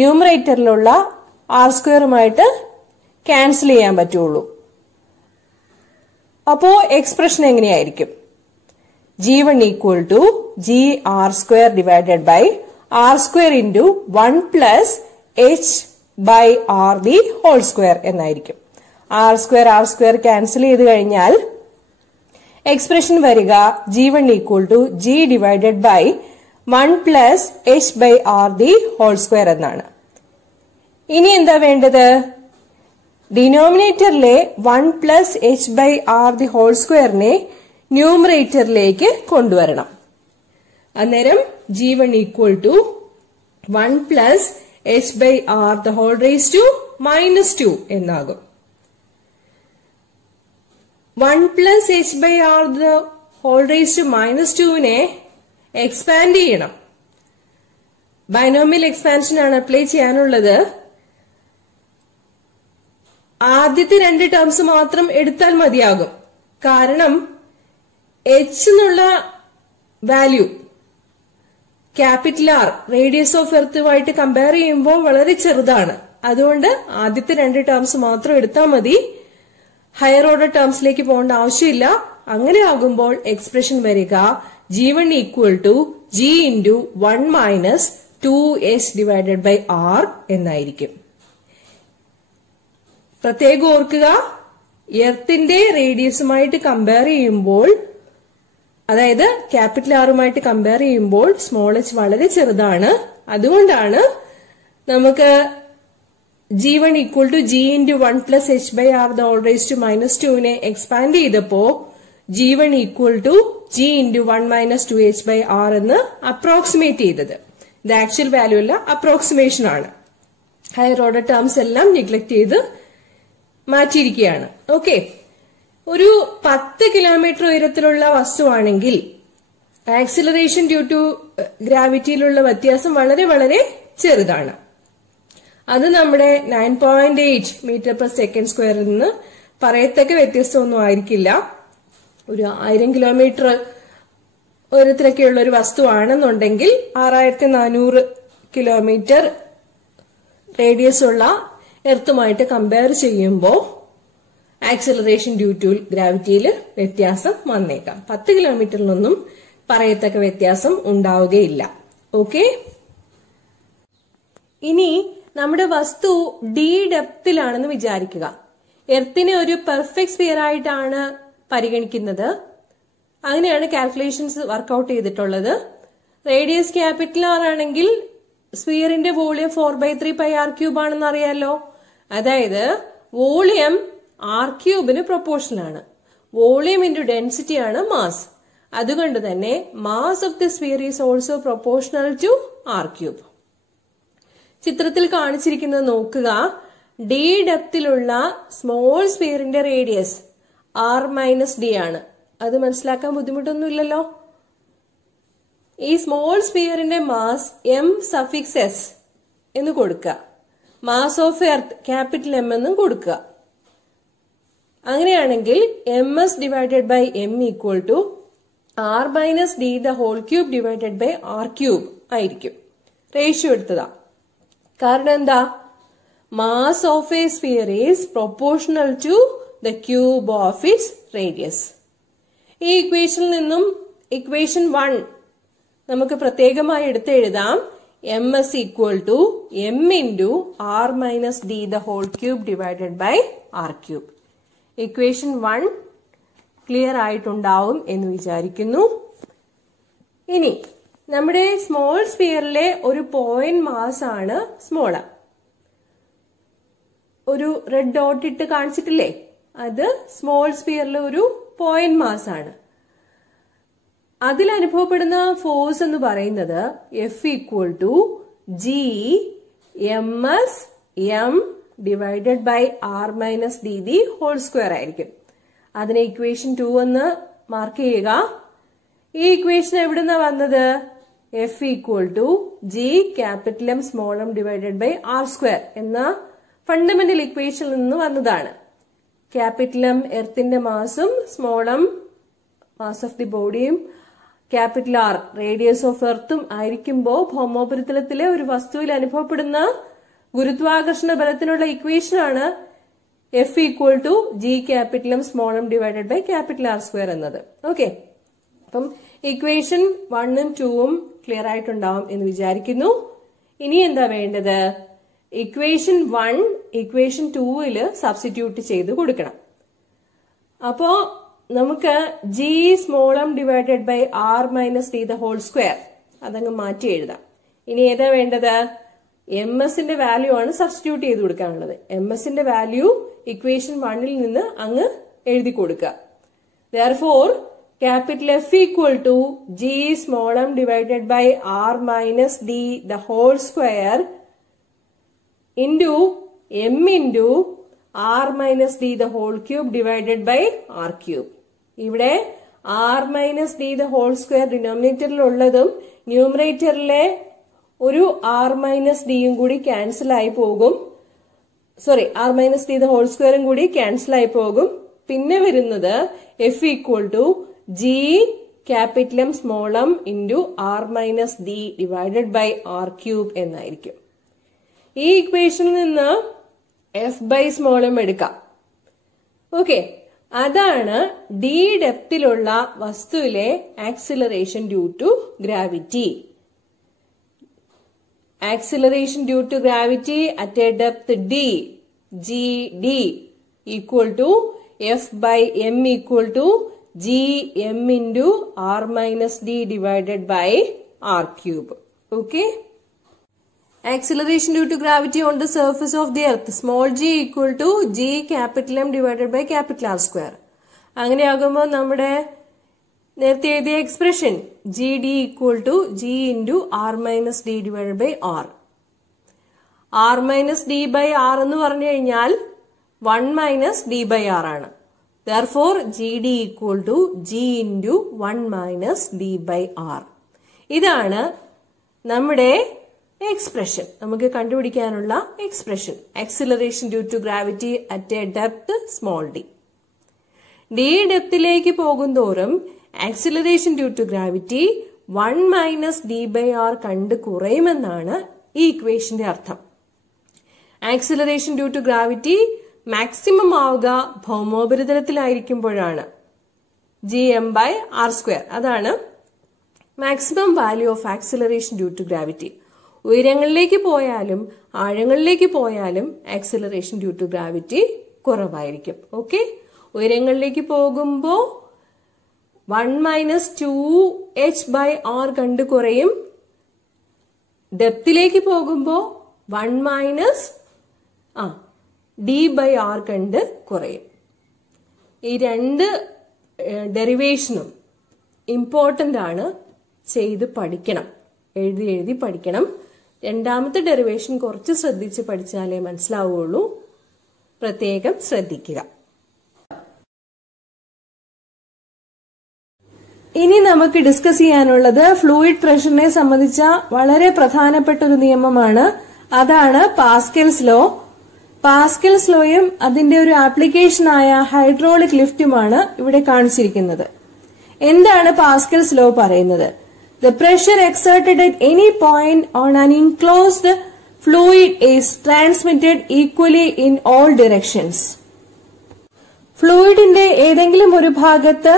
ന്യൂമറേറ്ററിലുള്ള r സ്ക്വയറുമായിട്ട് ക്യാൻസൽ ചെയ്യാൻ പറ്റുള്ളൂ. അപ്പോ എക്സ്പ്രഷൻ എങ്ങനെയായിരിക്കും? g1 equal to g r square divided by r square into 1 plus h by r the whole square എന്നായിരിക്കും. r square ക്യാൻസൽ ചെയ്ത് കഴിഞ്ഞാൽ എക്സ്പ്രഷൻ വരിക g1 equal to g divided by 1 plus h by r the whole square എന്നാണ്. ഇനി എന്താ വേണ്ടത്? ഡിനോമിനേറ്ററിലെ 1 plus h by r the whole squareനെ ന്യൂമറേറ്ററിലേക്ക് കൊണ്ടുവരണം. അന്നേരം g1 equal to 1 plus h by r the whole raised to minus 2 എന്നാകും. 1 plus h by r the whole raised to minus 2നെ expand ചെയ്യണം. Binomial expansion ആണ് അപ്ലൈ ചെയ്യാനുള്ളത്. ആദ്യത്തെ രണ്ട് terms മാത്രം എടുത്താൽ മതിയാകും. കാരണം h എന്നുള്ള value capital R radius of എർത്തുമായിട്ട് കമ്പയർ ചെയ്യുമ്പോൾ വളരെ ചെറുതാണ്. അതുകൊണ്ട് ആദ്യത്തെ രണ്ട് ടേംസ് മാത്രം എടുത്താൽ മതി. ഹയർ ഓർഡർ ടേംസിലേക്ക് പോകേണ്ട ആവശ്യമില്ല. അങ്ങനെ ആകുമ്പോൾ എക്സ്പ്രഷൻ വരിക g1 equal to g into 1 minus 2h divided by r എന്നായിരിക്കും. പ്രത്യേകം ഓർക്കുക, എർത്തിന്റെ റേഡിയസുമായിട്ട് കമ്പയർ ചെയ്യുമ്പോൾ, അതായത് ക്യാപിറ്റൽ ആറുമായിട്ട് കമ്പയർ ചെയ്യുമ്പോൾ സ്മോൾ h വളരെ ചെറുതാണ്. അതുകൊണ്ടാണ് നമുക്ക് g1 equal to g into 1 plus h by r the whole raised to minus 2നെ എക്സ്പാൻഡ് ചെയ്തപ്പോ g1 equal to g into 1 minus 2h by r എന്ന് അപ്രോക്സിമേറ്റ് ചെയ്തത്. ഇത് ആക്ച്വൽ വാല്യൂ അല്ല, അപ്രോക്സിമേഷൻ ആണ്. ഹയർ ഓർഡർ ടേംസ് എല്ലാം neglect ചെയ്ത് മാറ്റിയിരിക്കുകയാണ്. ഓക്കെ, ഒരു 10 കിലോമീറ്റർ ഉയരത്തിലുള്ള വസ്തുവാണെങ്കിൽ ആക്സിലറേഷൻ ഡ്യൂ ടു ഗ്രാവിറ്റിയിലുള്ള വ്യത്യാസം വളരെ വളരെ ചെറുതാണ്. അത് നമ്മുടെ 9.8 മീറ്റർ പെർ സെക്കൻഡ് സ്ക്വയറിൽ നിന്ന് പറയത്തക്ക വ്യത്യസ്തമൊന്നും ആയിരിക്കില്ല. ഒരു 1000 കിലോമീറ്റർ ഉയരത്തിലൊക്കെയുള്ള ഒരു വസ്തുവാണെന്നുണ്ടെങ്കിൽ 6400 കിലോമീറ്റർ റേഡിയസ് ഉള്ള എർത്തുമായിട്ട് കമ്പയർ ചെയ്യുമ്പോൾ ആക്സിലറേഷൻ ഡ്യൂ ടു ഗ്രാവിറ്റിയിൽ വ്യത്യാസം വന്നേക്കാം. 10 കിലോമീറ്ററിലൊന്നും പറയത്തക്ക വ്യത്യാസം ഉണ്ടാവുകയില്ല. ഓക്കെ, ഇനി നമ്മുടെ വസ്തു ഡി ഡെപ്തിലാണെന്ന് വിചാരിക്കുക. എർത്തിനെ ഒരു പെർഫെക്റ്റ് സ്ഫിയർ ആയിട്ടാണ് പരിഗണിക്കുന്നത്. അങ്ങനെയാണ് കാൽക്കുലേഷൻസ് വർക്ക്ഔട്ട് ചെയ്തിട്ടുള്ളത്. റേഡിയസ് ക്യാപിറ്റൽ ആർ ആണെങ്കിൽ സ്ഫിയറിന്റെ വോളിയം 4/3 πr³ ആണെന്ന് അറിയാലോ. അതായത് വോളിയം ആർ ക്യൂബിന് പ്രൊപ്പോർഷണൽ ആണ്. വോളിയം ഇൻറ്റു ഡെൻസിറ്റി ആണ് മാസ്. അതുകൊണ്ട് തന്നെ mass of the sphere is also proportional to R cube. ചിത്രത്തിൽ കാണിച്ചിരിക്കുന്നത് നോക്കുക. ഡി ഡെപ്തിലുള്ള സ്മോൾ സ്ഫിയറിന്റെ റേഡിയസ് ആർ മൈനസ് ഡി ആണ്. അത് മനസ്സിലാക്കാൻ ബുദ്ധിമുട്ടൊന്നുമില്ലല്ലോ. ഈ സ്മോൾ സ്ഫിയറിന്റെ മാസ് എം സഫിക്സ് എസ് എന്ന് കൊടുക്കുക. Mass of earth capital M എന്നും കൊടുക്കുക. അങ്ങനെയാണെങ്കിൽ M S divided by M equal to R minus D the whole cube divided by R cube ആയിരിക്കും. റേഷ്യോ എടുത്തതാ. കാരണം എന്താ? Mass of a sphere is proportional to the cube of its radius. ഈ ഇക്വേഷനിൽ നിന്നും ഇക്വേഷൻ 1 നമുക്ക് പ്രത്യേകമായി എടുത്ത് എഴുതാം. M S equal to M into R minus D the whole cube divided by R cube. Equation 1 clear ആയിട്ടുണ്ടാവും എന്ന് വിചാരിക്കുന്നു. ഇനി നമ്മുടെ സ്മോൾ സ്ഫിയറിലെ ഒരു പോയിന്റ് മാസ് ആണ് സ്മോൾ. ഒരു റെഡ് ഡോട്ട് ഇട്ട് കാണിച്ചിട്ടില്ലേ? അത് സ്മോൾ സ്ഫിയറിലെ ഒരു പോയിന്റ് മാസ് ആണ്. അതിൽ അനുഭവപ്പെടുന്ന ഫോഴ്സ് എന്ന് പറയുന്നത് F equal to G M S M divided by R minus D the whole square ആയിരിക്കും. അതിനെ ഇക്വേഷൻ 2 എന്ന് മാർക്ക് ചെയ്യുക. ഈ ഇക്വേഷൻ എവിടുന്നാ വന്നത്? F equal to G capital M small M divided by R square എന്ന ഫണ്ടമെന്റൽ ഇക്വേഷനിൽ നിന്ന് വന്നതാണ്. ക്യാപിറ്റൽ എം എർത്തിന്റെ മാസും small M mass of the ബോഡിയും ക്യാപിറ്റൽ ആർ റേഡിയസ് ഓഫ് എർത്തും ആയിരിക്കുമ്പോൾ ഭൗമോപരിതലത്തിലെ ഒരു വസ്തുവിൽ അനുഭവപ്പെടുന്ന ഗുരുത്വാകർഷണ ബലത്തിനുള്ള ഇക്വേഷൻ ആണ് F equal to G capital M small M divided by capital R square എന്നത്. ഓക്കെ, അപ്പം ഇക്വേഷൻ 1ഉം 2ഉം ക്ലിയർ ആയിട്ടുണ്ടാവും എന്ന് വിചാരിക്കുന്നു. ഇനി എന്താ വേണ്ടത്? ഇക്വേഷൻ 1 ഇക്വേഷൻ 2ല് സബ്സ്റ്റിറ്റ്യൂട്ട് ചെയ്ത് കൊടുക്കണം. അപ്പോ നമുക്ക് G small M divided by R minus D the whole square അതങ്ങ് മാറ്റി എഴുതാം. ഇനി ഏതാ വേണ്ടത്? എം എസിന്റെ വാല്യൂ ആണ് സബ്സ്റ്റിറ്റ്യൂട്ട് ചെയ്ത് കൊടുക്കാനുള്ളത്. എം എസിന്റെ വാല്യൂ ഇക്വേഷൻ 1ൽ നിന്ന് അങ്ങ് എഴുതി കൊടുക്കുക. Therefore, capital F equal to G small m divided by R minus D the whole square into M into R minus D the whole cube divided by R cube. ഇവിടെ R minus D the whole square denominatoril ഉള്ളതും ന്യൂമറേറ്ററിലെ ഒരു R minus D യും കൂടി cancel ആയി പോകും. R minus D the whole square കൂടി cancel ആയി പോകും. പിന്നെ വരുന്നത് F equal to G capital M small m into R minus D divided by R cube എന്നായിരിക്കും. ഈ ഇക്വേഷനിൽ നിന്ന് F by small m എടുക്കാം. ഓക്കെ, അതാണ് ഡി ഡെപ്തിലുള്ള വസ്തുവിലെ acceleration due to gravity. Acceleration due to gravity at a depth d, gd equal to F by m equal to g m into r minus d divided by r cube. Okay. Acceleration due to gravity on the surface of the earth, small g equal to g capital M divided by capital R square. അങ്ങനെയാകുമ്പോൾ നമ്മുടെ നേരത്തെ എഴുതിയ expression G D equal to G into R minus D divided by R. R minus D by R എന്ന് പറഞ്ഞു കഴിഞ്ഞാൽ 1 minus D by R ആണ്. Therefore G D equal to G into 1 minus D by R. ഇതാണ് നമ്മുടെ expression, നമുക്ക് കണ്ടുപിടിക്കാനുള്ള expression. Acceleration due to gravity at a depth small D. D ഡെപ്തിലേക്ക് പോകുന്തോറും acceleration due to gravity 1 minus D by R കണ്ട് കുറയുമെന്നാണ് ഈ ഇക്വേഷന്റെ അർത്ഥം. Acceleration due to gravity maximum ആവുക ഭൗമോപരിതലത്തിലായിരിക്കുമ്പോഴാണ്. G M by R square, അതാണ് maximum value of acceleration due to gravity. ഉയരങ്ങളിലേക്ക് പോയാലും ആഴങ്ങളിലേക്ക് പോയാലും ആക്സിലറേഷൻ ഡ്യൂ ടു ഗ്രാവിറ്റി കുറവായിരിക്കും. ഓക്കെ, ഉയരങ്ങളിലേക്ക് പോകുമ്പോൾ 1 മൈനസ് 2h ബൈ ആർ കണ്ട് കുറയും. ഡെപ്തിലേക്ക് പോകുമ്പോൾ 1 മൈനസ് d/r കണ്ട് കുറയും. ഈ രണ്ട് ഡെറിവേഷനും ഇമ്പോർട്ടന്റ് ആണ്, ചെയ്ത് പഠിക്കണം, എഴുതി പഠിക്കണം. രണ്ടാമത്തെ ഡെറിവേഷൻ കുറച്ച് ശ്രദ്ധിച്ച് പഠിച്ചാലേ മനസ്സിലാവുള്ളൂ. പ്രത്യേകം ശ്രദ്ധിക്കുക. ഇനി നമുക്ക് ഡിസ്കസ് ചെയ്യാനുള്ളത് ഫ്ലൂയിഡ് പ്രഷറിനെ സംബന്ധിച്ച വളരെ പ്രധാനപ്പെട്ട ഒരു നിയമമാണ്. അതാണ് പാസ്കൽസ് ലോ. പാസ്കൽസ് ലോയും അതിന്റെ ഒരു ആപ്ലിക്കേഷനായ ഹൈഡ്രോളിക് ലിഫ്റ്റുമാണ് ഇവിടെ കാണിച്ചിരിക്കുന്നത്. എന്താണ് പാസ്കൽസ് ലോ പറയുന്നത്? The pressure exerted at any point on an enclosed fluid is transmitted equally in all directions. ഫ്ലൂയിഡിന്റെ ഏതെങ്കിലും ഒരു ഭാഗത്ത്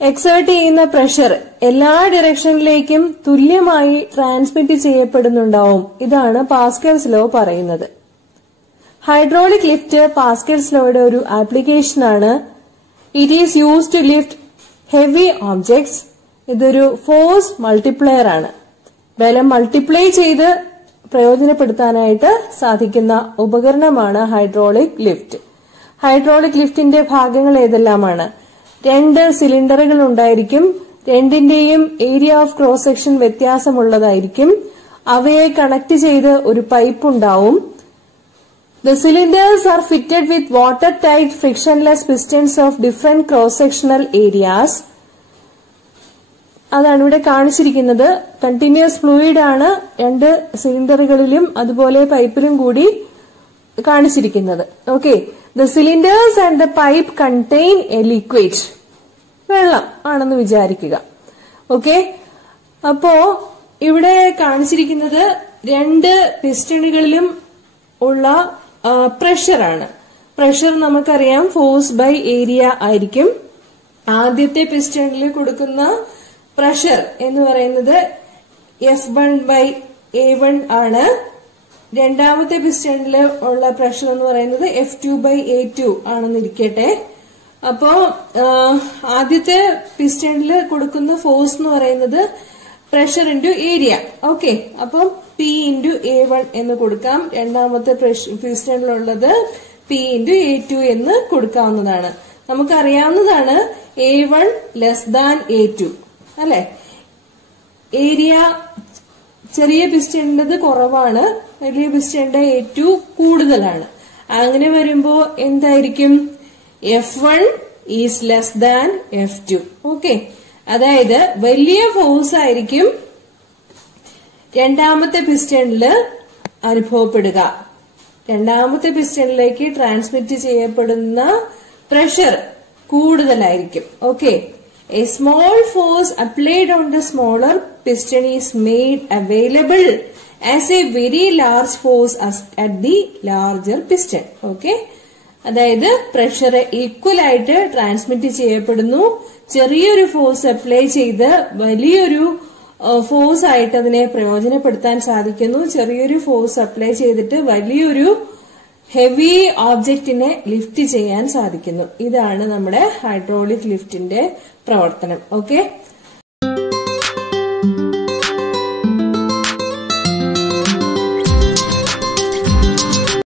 എക്സേർട്ട് ചെയ്യുന്ന പ്രഷർ എല്ലാ ഡയറക്ഷനിലേക്കും തുല്യമായി ട്രാൻസ്മിറ്റ് ചെയ്യപ്പെടുന്നുണ്ടാവും. ഇതാണ് പാസ്കൽസ് ലോ പറയുന്നത്. ഹൈഡ്രോളിക് ലിഫ്റ്റ് പാസ്കൽസ് ലോയുടെ ഒരു ആപ്ലിക്കേഷനാണ്. It is used to lift heavy objects. ഇതൊരു ഫോഴ്സ് മൾട്ടിപ്ലയർ ആണ്. ബലം മൾട്ടിപ്ലൈ ചെയ്ത് പ്രയോജനപ്പെടുത്താനായിട്ട് സാധിക്കുന്ന ഉപകരണമാണ് ഹൈഡ്രോളിക് ലിഫ്റ്റ്. ഹൈഡ്രോളിക് ലിഫ്റ്റിന്റെ ഭാഗങ്ങൾ ഏതെല്ലാമാണ്? 2 സിലിണ്ടറുകൾ ഉണ്ടായിരിക്കും. രണ്ടിന്റെയും ഏരിയ ഓഫ് ക്രോസ് സെക്ഷൻ വ്യത്യാസമുള്ളതായിരിക്കും. അവയെ കണക്ട് ചെയ്ത് ഒരു പൈപ്പ് ഉണ്ടാവും. The cylinders are fitted with watertight frictionless pistons of different cross-sectional areas. അതാണ് ഇവിടെ കാണിച്ചിരിക്കുന്നത്. കണ്ടിന്യൂസ് ഫ്ലൂയിഡ് ആണ് 2 സിലിണ്ടറുകളിലും അതുപോലെ പൈപ്പിലും കൂടി കാണിച്ചിരിക്കുന്നത്. Okay, the cylinders and the pipe contain A liquid. വെള്ളം ആണെന്ന് വിചാരിക്കുക. ഓക്കെ, അപ്പോ ഇവിടെ കാണിച്ചിരിക്കുന്നത് 2 പിസ്റ്റണുകളിലും ഉള്ള പ്രഷറാണ്. പ്രഷർ നമുക്കറിയാം ഫോഴ്സ് ബൈ ഏരിയ ആയിരിക്കും. ആദ്യത്തെ പിസ്റ്റണിൽ കൊടുക്കുന്ന പ്രഷർ എന്ന് പറയുന്നത് F1/A1 ആണ്. രണ്ടാമത്തെ പിസ്റ്റണിൽ ഉള്ള പ്രഷർ എന്ന് പറയുന്നത് F2/A2 ആണെന്നിരിക്കട്ടെ. അപ്പോ ആദ്യത്തെ പിസ്റ്റണിൽ കൊടുക്കുന്ന ഫോഴ്സ് എന്ന് പറയുന്നത് പ്രഷർ ഇൻറ്റു ഏരിയ. ഓക്കെ, അപ്പം P/A1 എന്ന് കൊടുക്കാം. രണ്ടാമത്തെ പിസ്റ്റണിലുള്ളത് P/A2 എന്ന് കൊടുക്കാവുന്നതാണ്. നമുക്കറിയാവുന്നതാണ് A1 > A2 അല്ലെ. ഏരിയ ചെറിയ പിസ്റ്റണിന്റേത് കുറവാണ്, വലിയ പിസ്റ്റണിന്റെ A2 കൂടുതലാണ്. അങ്ങനെ വരുമ്പോ എന്തായിരിക്കും? F1 > F2. ഓക്കെ, അതായത് വലിയ ഫോഴ്സ് ആയിരിക്കും രണ്ടാമത്തെ പിസ്റ്റണില് അനുഭവപ്പെടുക. രണ്ടാമത്തെ പിസ്റ്റണിലേക്ക് ട്രാൻസ്മിറ്റ് ചെയ്യപ്പെടുന്ന പ്രഷർ കൂടുതലായിരിക്കും. Okay, a small force applied on the smaller piston is made available as a very large force at the larger piston. Okay, അതായത് പ്രഷർ ഈക്വൽ ആയിട്ട് ട്രാൻസ്മിറ്റ് ചെയ്യപ്പെടുന്നു. ചെറിയൊരു ഫോഴ്സ് അപ്ലൈ ചെയ്ത് വലിയൊരു ഫോഴ്സ് ആയിട്ട് അതിനെ പ്രയോജനപ്പെടുത്താൻ സാധിക്കുന്നു. ചെറിയൊരു ഫോഴ്സ് അപ്ലൈ ചെയ്തിട്ട് വലിയൊരു ഹെവി ഓബ്ജക്റ്റിനെ ലിഫ്റ്റ് ചെയ്യാൻ സാധിക്കുന്നു. ഇതാണ് നമ്മുടെ ഹൈഡ്രോളിക് ലിഫ്റ്റിന്റെ പ്രവർത്തനം. ഓക്കെ,